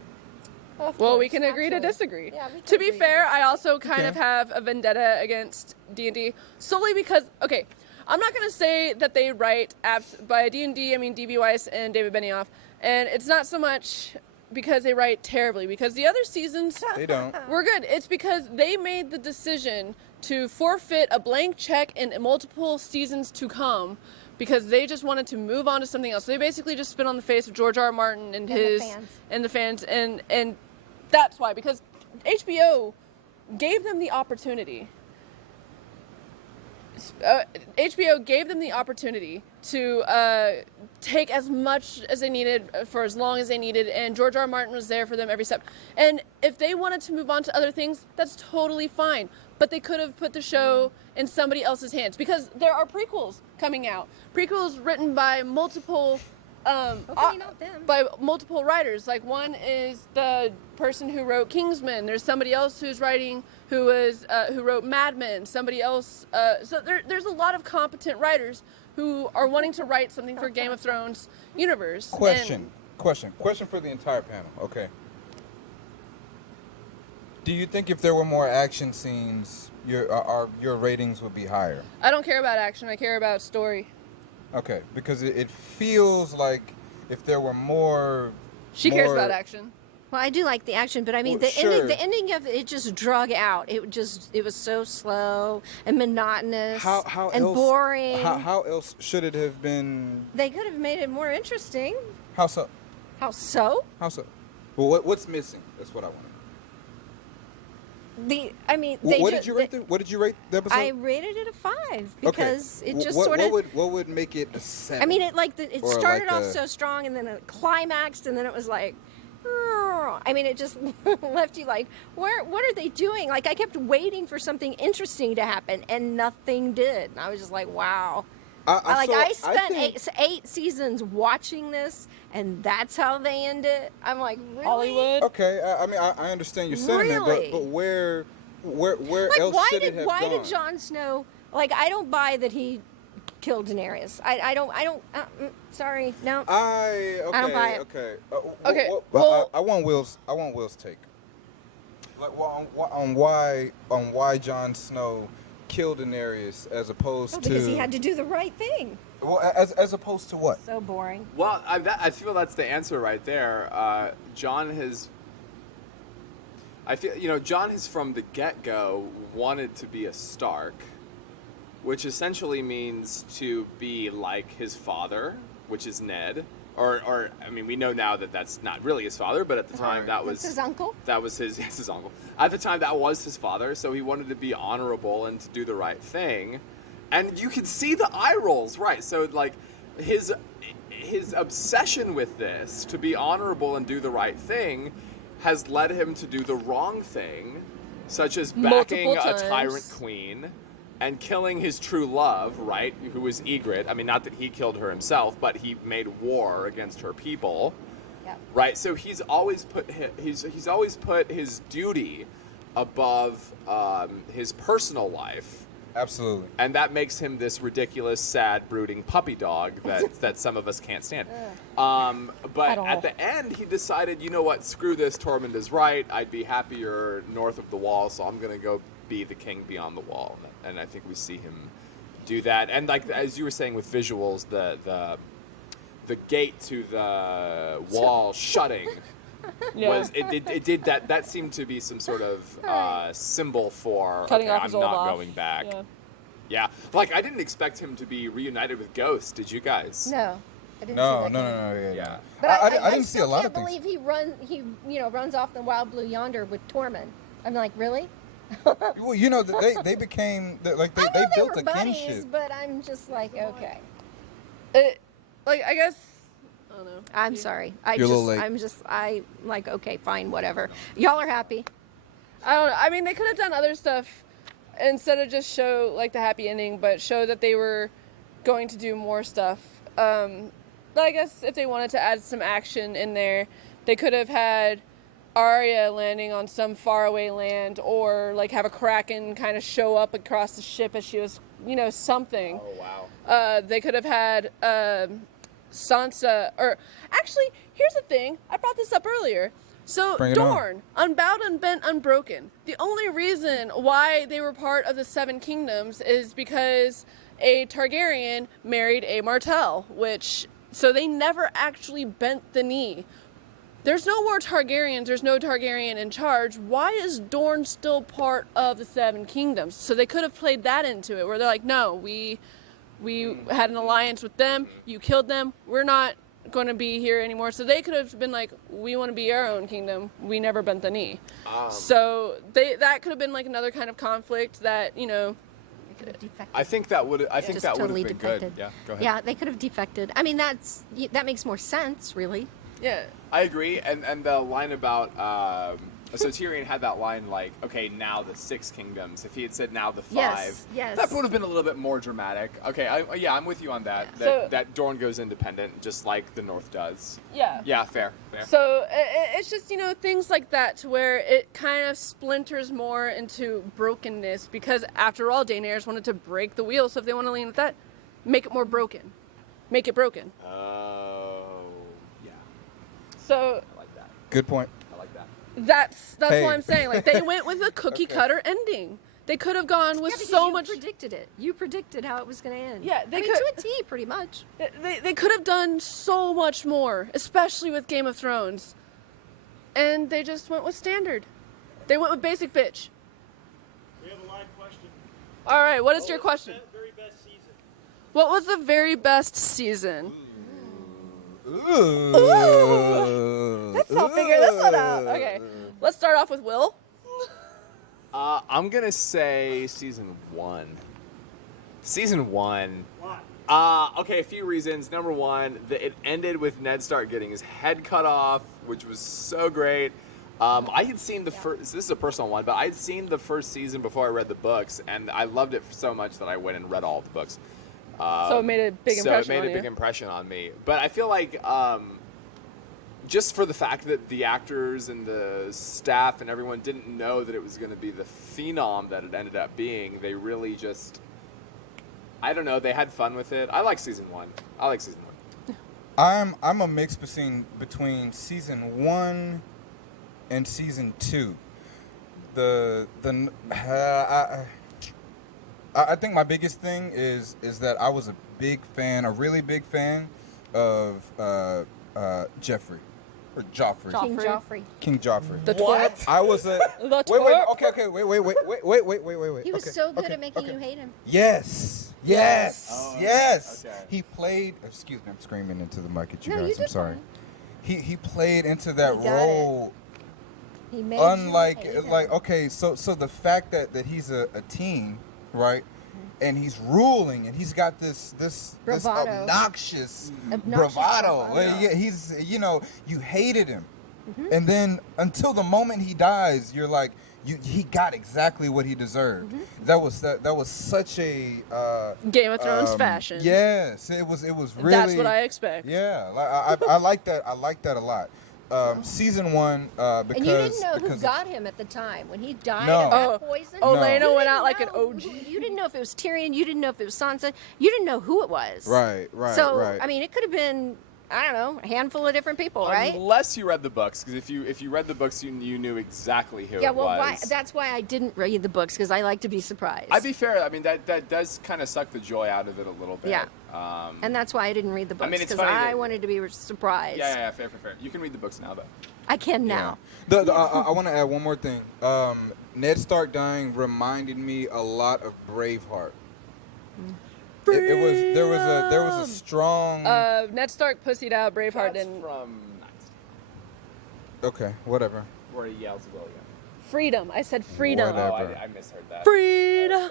Of Well, we course, can agree to actually. disagree. Yeah, we can To be agree to fair, I disagree. also kind of have a vendetta against D&D solely because, okay, I'm not going to say that they write apps by D&D, I mean D.B. Weiss and David Benioff, and it's not so much because they write terribly, because the other seasons They don't. were good. It's because they made the decision to forfeit a blank check in multiple seasons to come because they just wanted to move on to something else. So they basically just spit on the face of George R. R. Martin and the fans and that's why, because HBO gave them the opportunity. HBO gave them the opportunity to take as much as they needed for as long as they needed, and George R. R. Martin was there for them every step. And if they wanted to move on to other things, that's totally fine. But they could have put the show in somebody else's hands because there are prequels coming out. Prequels written by multiple Hopefully not them. by multiple writers. Like one is the person who wrote Kingsman. There's somebody else who's writing who wrote Mad Men. Somebody else. So there's a lot of competent writers who are wanting to write something for Game of Thrones universe. Question for the entire panel. Okay. Do you think if there were more action scenes, your ratings would be higher? I don't care about action. I care about story. Okay, because it feels like if there were more. She cares about action. Well, I do like the action, but I mean Well, sure. the ending of it just drug out. It was so slow and monotonous How and else, boring. How else should it have been? They could have made it more interesting. How so? How so? How so? Well, what's missing? That's what I want. What did you rate the episode? I rated it a 5 because it just what, sort of. what would make it a 7? I mean, it Or started like off a- so strong, and then it climaxed, and then it was like, I mean, it just left you like, what are they doing? Like, I kept waiting for something interesting to happen, and nothing did. And I was just like, wow. I spent 8 seasons watching this, and that's how they end it. I'm like, really? Hollywood. Okay, I mean, I understand your sentiment, Really? but where Like, else why should it have why gone? did Jon Snow? Like, I don't buy that he killed Daenerys. I don't. Sorry, no. I don't buy it. Okay. Okay, Well, I want Will's take. Like, on why Jon Snow killed Daenerys as opposed to Because he had to do the right thing. Well, as opposed to what? So boring. Well, I feel that's the answer right there. John has. I feel John has from the get-go wanted to be a Stark, which essentially means to be like his father, which is Ned. Or I mean, we know now that that's not really his father, but at the time that was his uncle. That was his uncle. At the time, that was his father, so he wanted to be honorable and to do the right thing. And you can see the eye rolls, right? So like his obsession with this, to be honorable and do the right thing, has led him to do the wrong thing, such as backing Multiple a tyrant times. queen and killing his true love, right? Who was Ygritte. I mean, not that he killed her himself, but he made war against her people. Yep. Right, so he's always put his duty above his personal life, Absolutely. And that makes him this ridiculous, sad, brooding puppy dog that some of us can't stand. But at the end, he decided, you know what, screw this, Tormund is right. I'd be happier north of the wall, so I'm going to go be the king beyond the wall. And I think we see him do that. And like as you were saying with visuals, the gate to the wall shutting was it did that seemed to be some sort of symbol for Cutting off I'm his old not off. going back. Yeah. Like I didn't expect him to be reunited with Ghost. Did you guys? No. I didn't No, see no, that. no, no, Yeah. But I didn't see a still lot of can't things. believe he runs off the wild blue yonder with Tormund. I'm like, really? Well, you know, they became like I know they built were a buddies, kinship. but I'm just like, okay. I guess. I don't know. I'm sorry. You're a little late. I like, okay, fine, whatever. Y'all are happy. I don't know. I mean, they could have done other stuff instead of just show like the happy ending, but show that they were going to do more stuff. But I guess if they wanted to add some action in there, they could have had Arya landing on some faraway land, or like have a kraken kind of show up across the ship as she was, something. Oh wow. They could have had Sansa, or actually, here's the thing. I brought this up earlier. So Bring it on. Dorne, unbowed, unbent, unbroken. The only reason why they were part of the Seven Kingdoms is because a Targaryen married a Martell, so they never actually bent the knee. There's no more Targaryens. There's no Targaryen in charge. Why is Dorne still part of the Seven Kingdoms? So they could have played that into it, where they're like, no, we had an alliance with them. You killed them. We're not going to be here anymore. So they could have been like, we want to be our own kingdom. We never bent the knee. So that could have been like another kind of conflict that, They could have defected. I think that would have Just been totally good. defected. Yeah, go ahead. Yeah, they could have defected. I mean, that makes more sense, really. yeah. I agree, and the line about so Tyrion had that line like, okay, now the 6 kingdoms. If he had said now the 5, Yes. that would have been a little bit more dramatic. Okay, I'm with you on that. So- That Dorne goes independent, just like the North does. Yeah. Yeah, fair. So it's just, things like that to where it kind of splinters more into brokenness, because after all, Daenerys wanted to break the wheel. So if they want to lean with that, make it more broken. Make it broken. Oh, yeah, So I like that. Good point. I like that. that's Hey. what I'm saying. Like, they went with a cookie cutter ending. They could have gone with Yeah, because so you much. predicted it. You predicted how it was going to end. Yeah, they I mean, could- to a T, pretty much. They could have done so much more, especially with Game of Thrones. And they just went with standard. They went with basic bitch. We have a live question. All right, what is your question? Very best season. What was the very best season? Let's all figure this one out. Okay, let's start off with Will. I'm gonna say season 1. Season 1. Why? Okay, a few reasons. Number one, it ended with Ned Stark getting his head cut off, which was so great. I had seen the first. This is a personal one, but I'd seen the first season before I read the books, and I loved it so much that I went and read all of the books. So it made a big impression So it made on a big you. impression on me. But I feel like just for the fact that the actors and the staff and everyone didn't know that it was going to be the phenom that it ended up being, they really just, I don't know, they had fun with it. I like season 1. I'm a mix between season 1 and season 2. I think my biggest thing is that I was a really big fan of Joffrey. King Joffrey. The what? I was a The wait. twerp? Okay. Wait. He was Okay, so good okay, at making okay. you hate him. Yes. Oh, Yes. okay. He played. Excuse me, I'm screaming into the mic at you No, you guys. I'm did sorry. fine. He played into that He got role. He made Unlike you hate him. okay, so the fact that he's a teen, right? And he's ruling, and he's got this Bravado. obnoxious Obnoxious bravado. bravado. Well, yeah, he's you hated him, and then until the moment he dies, you're like he got exactly what he deserved. That was such a Game of Thrones fashion. Yes, it was really. That's what I expect. Yeah, I like that. I like that a lot. season 1 because And you didn't know who because got him at the time when he died No. of that poison. Oh, No. Lena You went didn't out like an know OG. You didn't know if it was Tyrion. You didn't know if it was Sansa. You didn't know who it was. right. So right. I mean, it could have been, I don't know, a handful of different people, right? Unless you read the books, because if you read the books, you knew exactly who Yeah, it well, was. that's why I didn't read the books, because I like to be surprised. I'd be fair. I mean, that does kind of suck the joy out of it a little bit. Yeah. And that's why I didn't read the books, mean, it's because funny I that- wanted to be surprised. Yeah, fair. You can read the books now, though. I can now. I want to add one more thing. Ned Stark dying reminded me a lot of Braveheart. There was a strong. Ned Stark pussied out Braveheart That's and from Knights, Okay, whatever. where he yells William. freedom. I said freedom. Whatever. Oh, I misheard that. Freedom.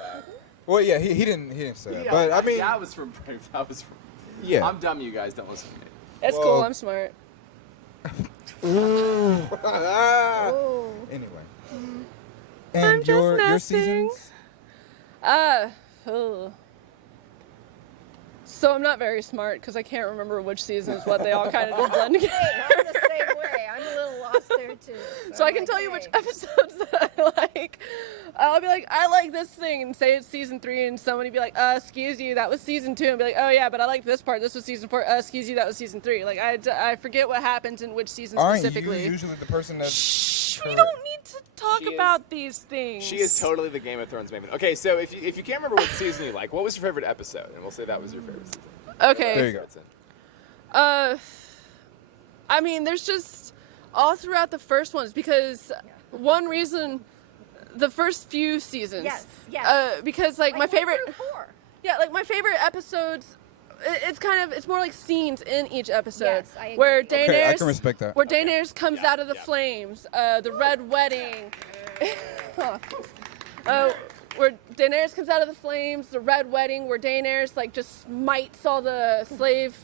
Well, yeah, he didn't say that, Yeah, but I mean, that was from Brave. That was from. yeah. I'm dumb. You guys don't listen to me. It's Well- cool. I'm smart. Anyway. And your messing. seasons? Ugh. So I'm not very smart because I can't remember which seasons what they all kind of blend together. I'm the same way. I'm a little lost there, too. So I can tell you which episodes that I like. I'll be like, I like this thing, and say it's season 3, and somebody be like, excuse you, that was season 2, and be like, oh yeah, but I like this part, this was season 4, excuse you, that was season 3. Like, I forget what happens in which season Aren't specifically. you usually the person that? Shh, we don't need to talk She is- about these things. She is totally the Game of Thrones maven. Okay, so if you can't remember what season you like, what was your favorite episode? And we'll say that was your favorite season. Okay. There you go. I mean, there's just all throughout the first ones because one reason, the first few seasons. Yes. Because like my 1 favorite. through 4. Yeah, like my favorite episodes. It's more like scenes in each episode. Yes, I agree. Where Daenerys. Okay, I can respect that. Where Daenerys comes Yeah, out of the yeah. flames. The Red Wedding. Where Daenerys comes out of the flames. The Red Wedding. Where Daenerys like just smites all the slave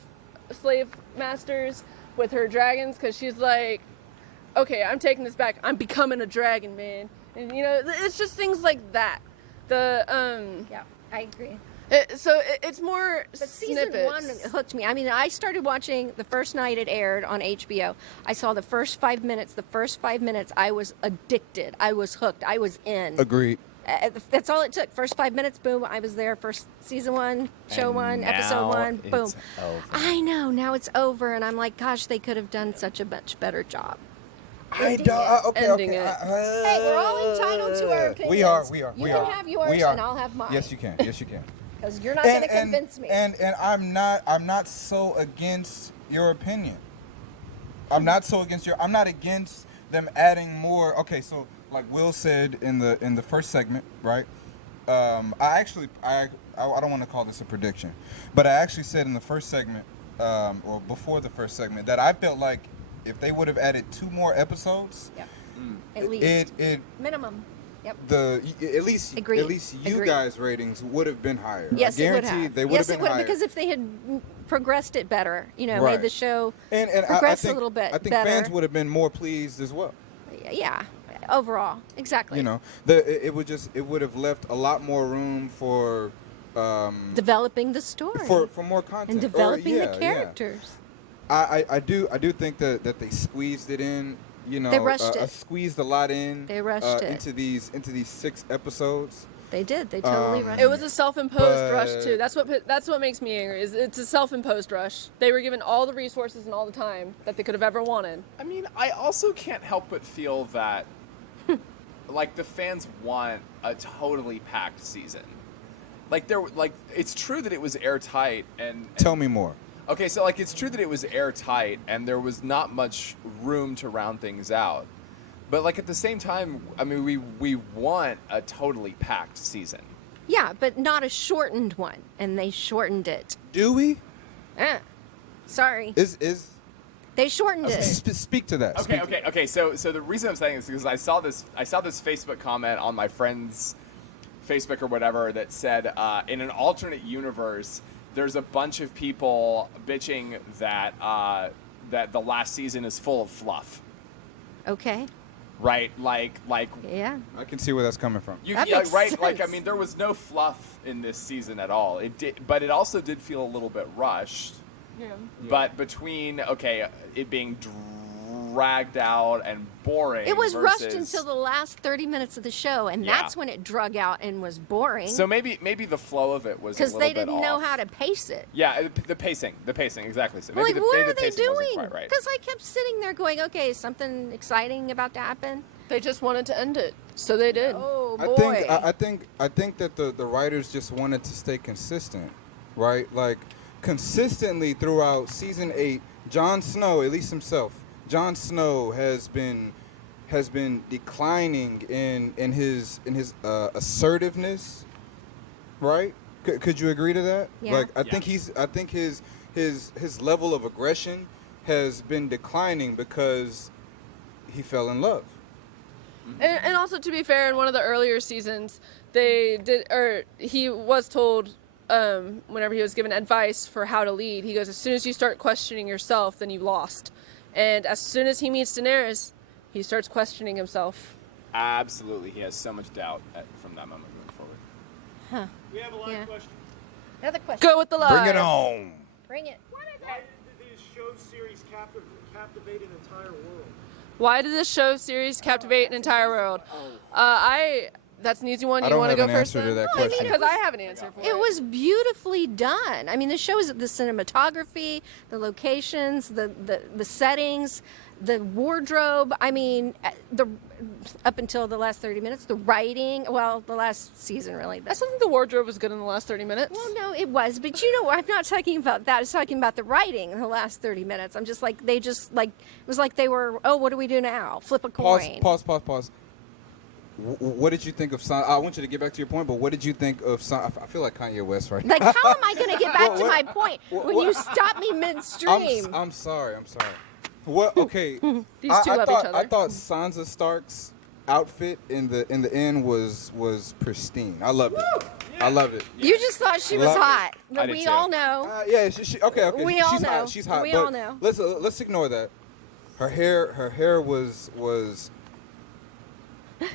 masters with her dragons because she's like, okay, I'm taking this back. I'm becoming a dragon, man. And you know, it's just things like that. Yeah, I agree. It's more But snippets. season 1 hooked me. I mean, I started watching the first night it aired on HBO. I saw the first 5 minutes. The first 5 minutes, I was addicted. I was hooked. I was in. Agreed. That's all it took. First 5 minutes, boom, I was there. First season 1, show And 1, episode now 1, boom. it's over. I know. Now it's over, and I'm like, gosh, they could have done such a much better job. I Ending don't. it. Okay. Ending it. Hey, we're all entitled to our opinions. We are. You can have yours, and I'll have mine. Yes, you can. Yes, you can. Because you're not going to convince me. And I'm not so against your opinion. I'm not against them adding more. Okay, so like Will said in the first segment, right? I don't want to call this a prediction, but I actually said in the first segment, or before the first segment, that I felt like if they would have added 2 more episodes, Yep. At least. it Minimum. Yep. at least Agreed. you Agreed. guys' ratings would have been higher. Yes, I it would guarantee have. they would Yes, have it been would, higher. because if they had progressed it better, Right. made the show and progress I think, a little bit I think better. fans would have been more pleased as well. Yeah, overall, exactly. You know, it would have left a lot more room for Developing the story. for more content and developing Or- yeah, the characters. Yeah. I do think that they squeezed it in. You know, They rushed it. Squeezed a lot in. They rushed it. into these 6 episodes. They did. They totally rushed It was a self-imposed rush But- too. That's what makes me angry. Is it's a self-imposed rush. They were given all the resources and all the time that they could have ever wanted. I mean, I also can't help but feel that, like, the fans want a totally packed season. Like, it's true that it was airtight and Tell me more. okay, so like it's true that it was airtight and there was not much room to round things out. But like at the same time, I mean, we want a totally packed season. Yeah, but not a shortened one, and they shortened it. Do we? Sorry, Is they shortened it. speak to that. Okay, Speak to okay. So the reason I'm saying this is because I saw this Facebook comment on my friend's Facebook or whatever that said in an alternate universe, there's a bunch of people bitching that that the last season is full of fluff. Okay. Right, like Yeah. I can see where that's coming from. That makes right, like I sense. mean, there was no fluff in this season at all. It did, but it also did feel a little bit rushed. Yeah. But between it being dragged out and boring. It was versus... rushed until the last 30 minutes of the show, and Yeah. that's when it drug out and was boring. So maybe the flow of it was a because little they bit didn't know off. how to pace it. Yeah, the pacing, exactly. So Like, maybe what maybe are the they pacing wasn't doing? quite right. Because I kept sitting there going, okay, is something exciting about to happen? They just wanted to end it, so they did. Oh, boy. I think that the writers just wanted to stay consistent, right? Like consistently throughout season 8, Jon Snow, at least himself, Jon Snow has been declining in his assertiveness, right? Could you agree to that? Yeah. Like I think his level of aggression has been declining because he fell in love. And also, to be fair, in one of the earlier seasons, he was told, whenever he was given advice for how to lead, he goes, as soon as you start questioning yourself, then you lost. And as soon as he meets Daenerys, he starts questioning himself. Absolutely, he has so much doubt from that moment moving forward. Huh. We have a live question. Another question. Go with the live. Bring it on. Bring it. Why did this show series captivate an entire world? Why did this show series captivate an entire world? That's an easy one. I You don't want to have go an first? answer to then? that No, I mean, question. Because I have an answer for it. It was beautifully done. I mean, the show is the cinematography, the locations, the settings, the wardrobe. I mean, up until the last 30 minutes, the writing. Well, the last season really. I But, still think the wardrobe was good in the last 30 minutes. well, no, it was. But you know, I'm not talking about that. I was talking about the writing in the last 30 minutes. I'm just like, it was like they were, oh, what do we do now? Flip a coin. Pause. What did you think of I want you to get back to your point, but what did you think of I feel like Kanye West right now. Like, how am I going to get back to my point when what- you stop me midstream? I'm sorry. What? Okay. These two love each other. I thought Sansa Stark's outfit in the end was pristine. I loved it. I love it. You just thought she was Love it. hot. I But did we too. all know. Yeah. Okay. We all she's know. hot. She's hot. We but all know. Let's ignore that. Her hair was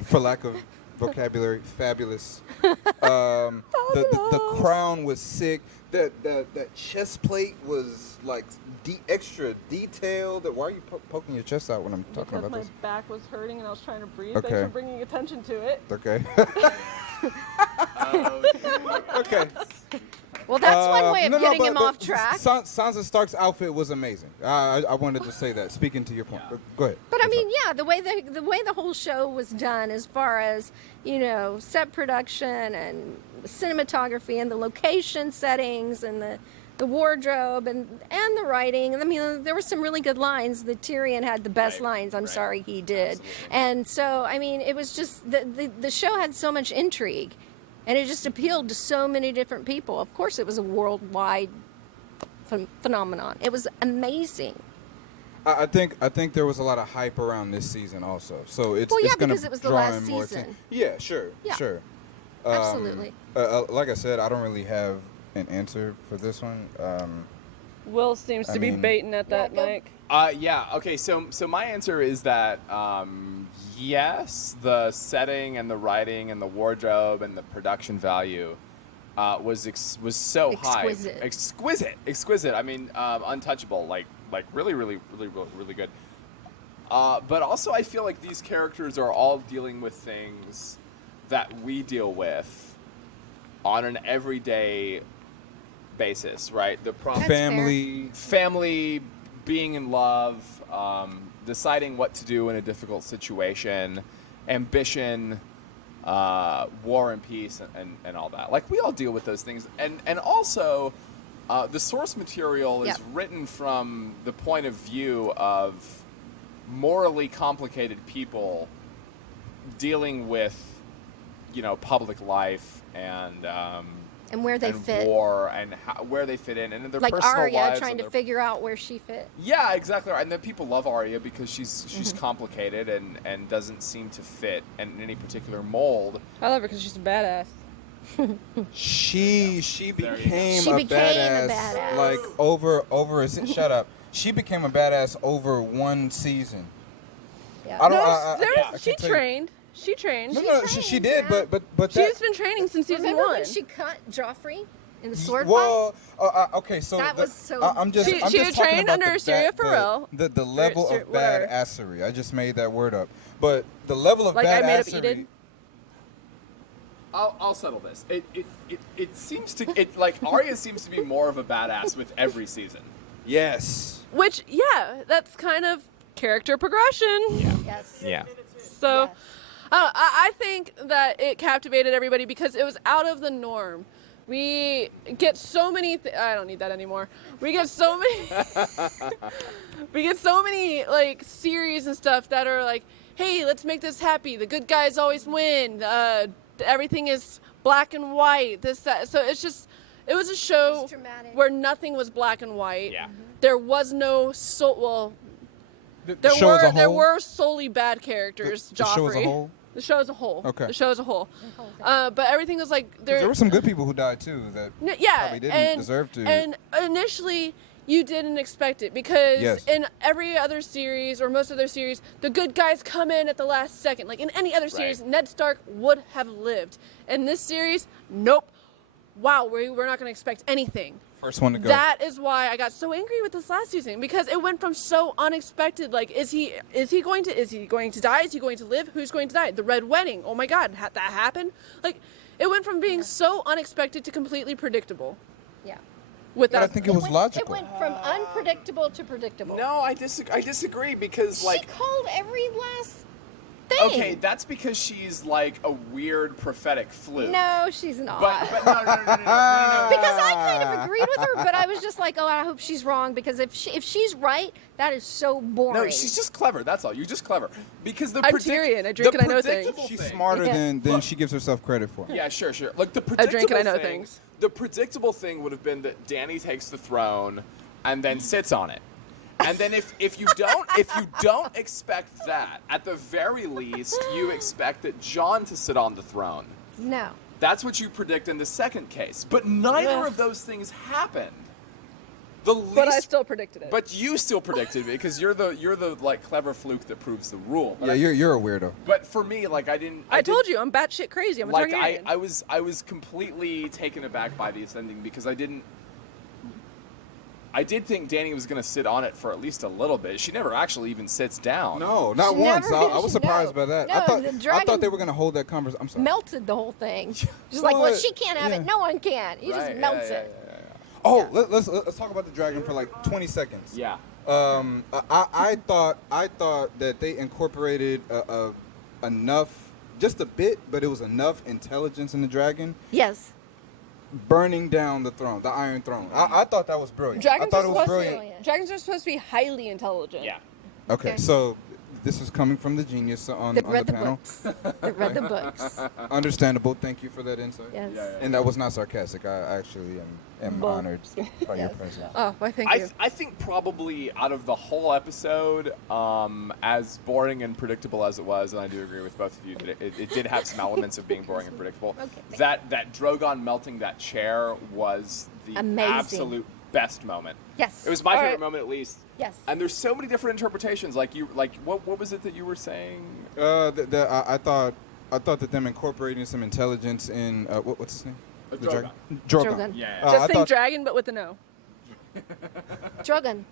for lack of vocabulary, fabulous. The crown was sick. That chest plate was like extra detailed. Why are you poking your chest out when I'm talking Because about my this? back was hurting and I was trying to breathe. Okay. Thanks for bringing attention to it. Okay. Oh, Okay. Well, that's one way of No, getting but- him but off track. Sansa Stark's outfit was amazing. I wanted to say that. Speaking to your point, but go ahead. But I mean, yeah, the way the whole show was done, as far as set production and cinematography and the location settings and the wardrobe and the writing. I mean, there were some really good lines. The Tyrion had the best lines. I'm sorry, he did. Absolutely. And so, I mean, it was just the show had so much intrigue, and it just appealed to so many different people. Of course, it was a worldwide phenomenon. It was amazing. I think there was a lot of hype around this season also. So it's Well, yeah, it's gonna because it was the draw last in more season. attention. Yeah, sure. Absolutely. Like I said, I don't really have an answer for this one. Will seems I to be mean- baiting at that mic. Yeah. Okay. So my answer is that yes, the setting and the writing and the wardrobe and the production value was so Exquisite. high, exquisite. I mean, untouchable. Like really good. But also, I feel like these characters are all dealing with things that we deal with on an everyday basis, right? The problem. That's Family, being in love, deciding what to do in a difficult situation, ambition, war and peace, and all that. Like, we all deal with those things. And also, the source material is Yep. written from the point of view of morally complicated people dealing with, public life and where they and fit. war and where they fit in and their Like personal Arya lives trying and to their- figure out where she fit. Yeah, exactly right. And then people love Arya because she's Mm-hmm. complicated and doesn't seem to fit in any particular mold. I love her because she's a badass. She There you go. became She a became a badass, badass. like over shut up. She became a badass over one season. Yeah. I don't. I She can't tell you- trained. She trained. No, she did, yeah. but that, She's been training since season Remember one. when she cut Joffrey In the sword Well, okay, so That was so- I'm just She I'm had just talking trained about under Syria Pharrell. the level of whatever. badassery. I just made that word up, but the level of Like I made up badassery. Eden? I'll settle this. It seems to like Arya seems to be more of a badass with every season. Yes. Which, yeah, that's kind of character progression. Yes. Yeah. So, Yes. I think that it captivated everybody because it was out of the norm. We get so many. I don't need that anymore. We get so many. We get so many like series and stuff that are like, hey, let's make this happy. The good guys always win. Everything is black and white. This that. So it's just. It was a show It's dramatic. where nothing was black and white. Yeah. There was no The show as a there whole? were solely bad characters. The show as a Joffrey. whole? The show as a whole. Okay. The show as a whole. But everything was like There were some good people who died too that yeah, probably didn't and, deserve to. And initially, you didn't expect it because Yes. in every other series or most other series, the good guys come in at the last second. Like in any other series, Right. Ned Stark would have lived. In this series, nope. Wow, we're not going to expect anything. First one to go. That is why I got so angry with this last season because it went from so unexpected. Like, is he going to die? Is he going to live? Who's going to die? The Red Wedding. Oh my God, that happened. Like, it went from being so unexpected to completely predictable. Yeah. With But I that, think it was It logical. went from unpredictable to predictable. No, I disagree because She like called every last thing. okay, that's because she's like a weird prophetic fluke. No, she's not. But no. Because I kind of agreed with her, but I was just like, oh, I hope she's wrong because if she's right, that is so boring. No, she's just clever. That's all. You're just clever. Because the I'm Tyrion. I drink and I know things. She's thing- smarter Yeah. than she gives herself credit for. Yeah, sure. Like the I drink predictable and I know thing. things. The predictable thing would have been that Dany takes the throne and then sits on it. And then if you don't expect that, at the very least you expect that Jon to sit on the throne. No. That's what you predict in the second case. But neither Ugh. of those things happened. The least, but I still predicted it. But you still predicted it because you're the like clever fluke that proves the rule. But Yeah, I- you're a weirdo. But for me, like I told you I'm batshit crazy. I'm a like Targaryen. I was completely taken aback by the ascending because I did think Dany was going to sit on it for at least a little bit. She never actually even sits down. No, not She once. never- I was surprised by that. No, I thought the I dragon thought they were gonna hold that conversation. I'm sorry. Melted the whole thing. Just like, well, Well, she can't have yeah. it. No one can. He just Right, melts yeah, it. Oh, Yeah. let's talk about the dragon for like 20 seconds. Yeah. I thought that they incorporated enough, just a bit, but it was enough intelligence in the dragon Yes. burning down the throne, the Iron Throne. I thought that was brilliant. Dragons I thought are it was supposed brilliant. to, dragons are supposed to be highly intelligent. Yeah. Okay, Okay. so this is coming from the genius on That the read the panel. books. That read the books. Understandable. Thank you for that insight. Yes. And that was not sarcastic. I actually am Well, honored by your Yes. presence. Oh, why thank you. I think probably out of the whole episode, as boring and predictable as it was, and I do agree with both of you that it did have some elements of being boring and predictable. Okay. That Drogon melting that chair was the Amazing. absolute best moment. Yes. It was my All favorite right. moment, at least. Yes. And there's so many different interpretations. Like what was it that you were saying? I thought that them incorporating some intelligence in what's his name? The Drogon. Drogon. Drogon. Yeah. Just I think thought- dragon, but with a no. Drogon.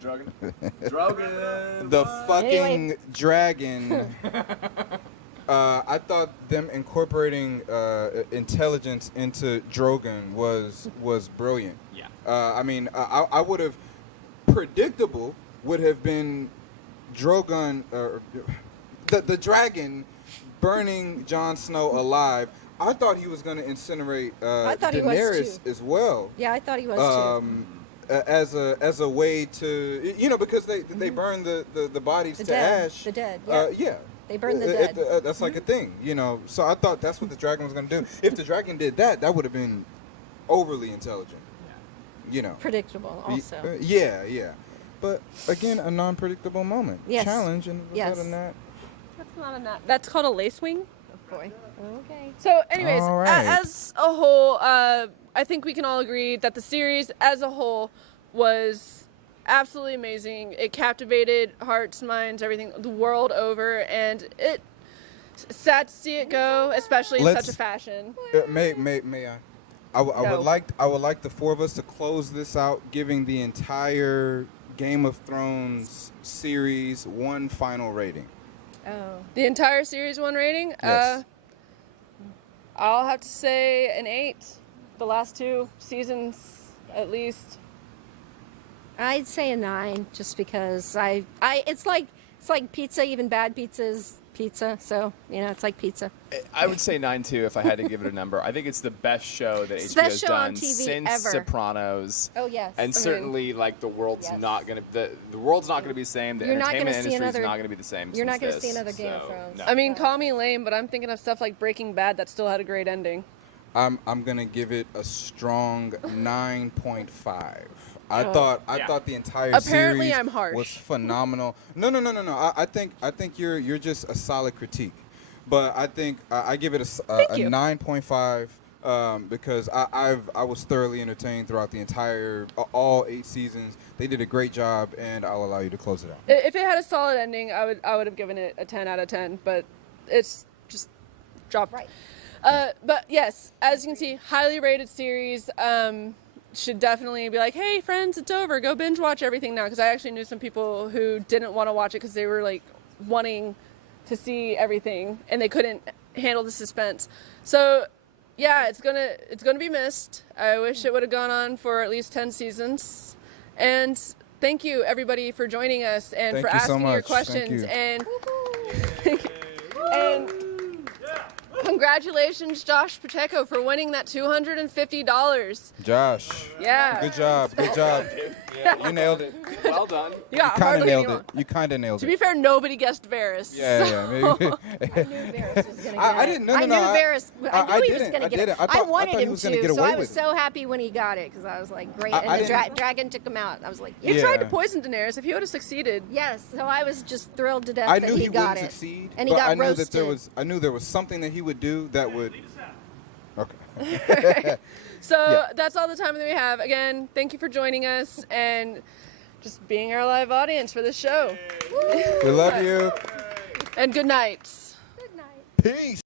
Drogon. Drogon. The fucking Anyway. dragon. I thought them incorporating intelligence into Drogon was brilliant. Yeah. I mean, I would have predictable would have been Drogon, the dragon burning Jon Snow alive. I thought he was going to incinerate I thought he was Daenerys too. as well. Yeah, I thought he was too. As a way to because they burn the bodies The to dead. ash. The dead, Yeah. They burn the dead. That's like a thing, So I thought that's what the dragon was gonna do. If the dragon did that, that would have been overly intelligent. Predictable also. Yeah. But again, a non-predictable moment. Yes. Challenge, and was Yes. that a nat? That's not a nut. That's called a lacewing. Oh, boy. Okay. So, anyways, All right. as a whole, I think we can all agree that the series as a whole was absolutely amazing. It captivated hearts, minds, everything, the world over, and it's sad to see it go, especially in Let's- such a fashion. May I? I No. would like the four of us to close this out, giving the entire Game of Thrones series one final rating. Oh. The entire series 1 rating? Yes. I'll have to say an 8. The last 2 seasons, at least. I'd say a 9, just because it's like pizza. Even bad pizza is pizza, so it's like pizza. I would say 9 too if I had to give it a number. I think it's the best show that It's the HBO's best show on done TV since ever. Sopranos. Oh yes. And certainly, like, the world's Yes. not gonna the world's not gonna be the same. The You're not entertainment gonna see industry is another- not gonna be the same. you're not going gonna to see another Game of Thrones. No. I mean, call me lame, but I'm thinking of stuff like Breaking Bad that still had a great ending. I'm gonna give it a strong 9.5. I Oh. thought the entire Apparently series I'm harsh. was phenomenal. No. I think you're just a solid critique, but I think I give it a you. 9.5 because I was thoroughly entertained throughout the entire all 8 seasons. They did a great job, and I'll allow you to close it out. If it had a solid ending, I would have given it a 10 out of 10, but it's just dropped. Right. But yes, as you can see, highly rated series. Should definitely be like, hey friends, it's over. Go binge watch everything now. Because I actually knew some people who didn't want to watch it because they were like wanting to see everything and they couldn't handle the suspense. So yeah, it's gonna be missed. I wish it would have gone on for at least 10 seasons. And thank you everybody for joining us and Thank for you so asking your much. questions. Thank And congratulations, Josh Pacheco, for winning that $250. Josh, Yeah. good job. You nailed it. Well done. You got Kind of hardly nailed anyone. it. You kind of nailed To it. be fair, nobody guessed Varys. Yeah, maybe. I knew Varys was gonna get I it. didn't. No. I knew Varys. I knew he was didn't. gonna I get it. didn't. I I thought wanted he him was gonna to, get so away I was with it. so happy when he got it because I was like, great. I And the didn't- dragon took him out. I was like, He yes. tried to poison Daenerys. If he would have succeed. Yes. So I was just thrilled to death I that knew he he got wouldn't it. succeed, And he but got I knew roasted. I knew there was something that he would do that would. Okay. So Yeah. that's all the time that we have. Again, thank you for joining us and just being our live audience for this show. We love you. And good night. Good night. Peace.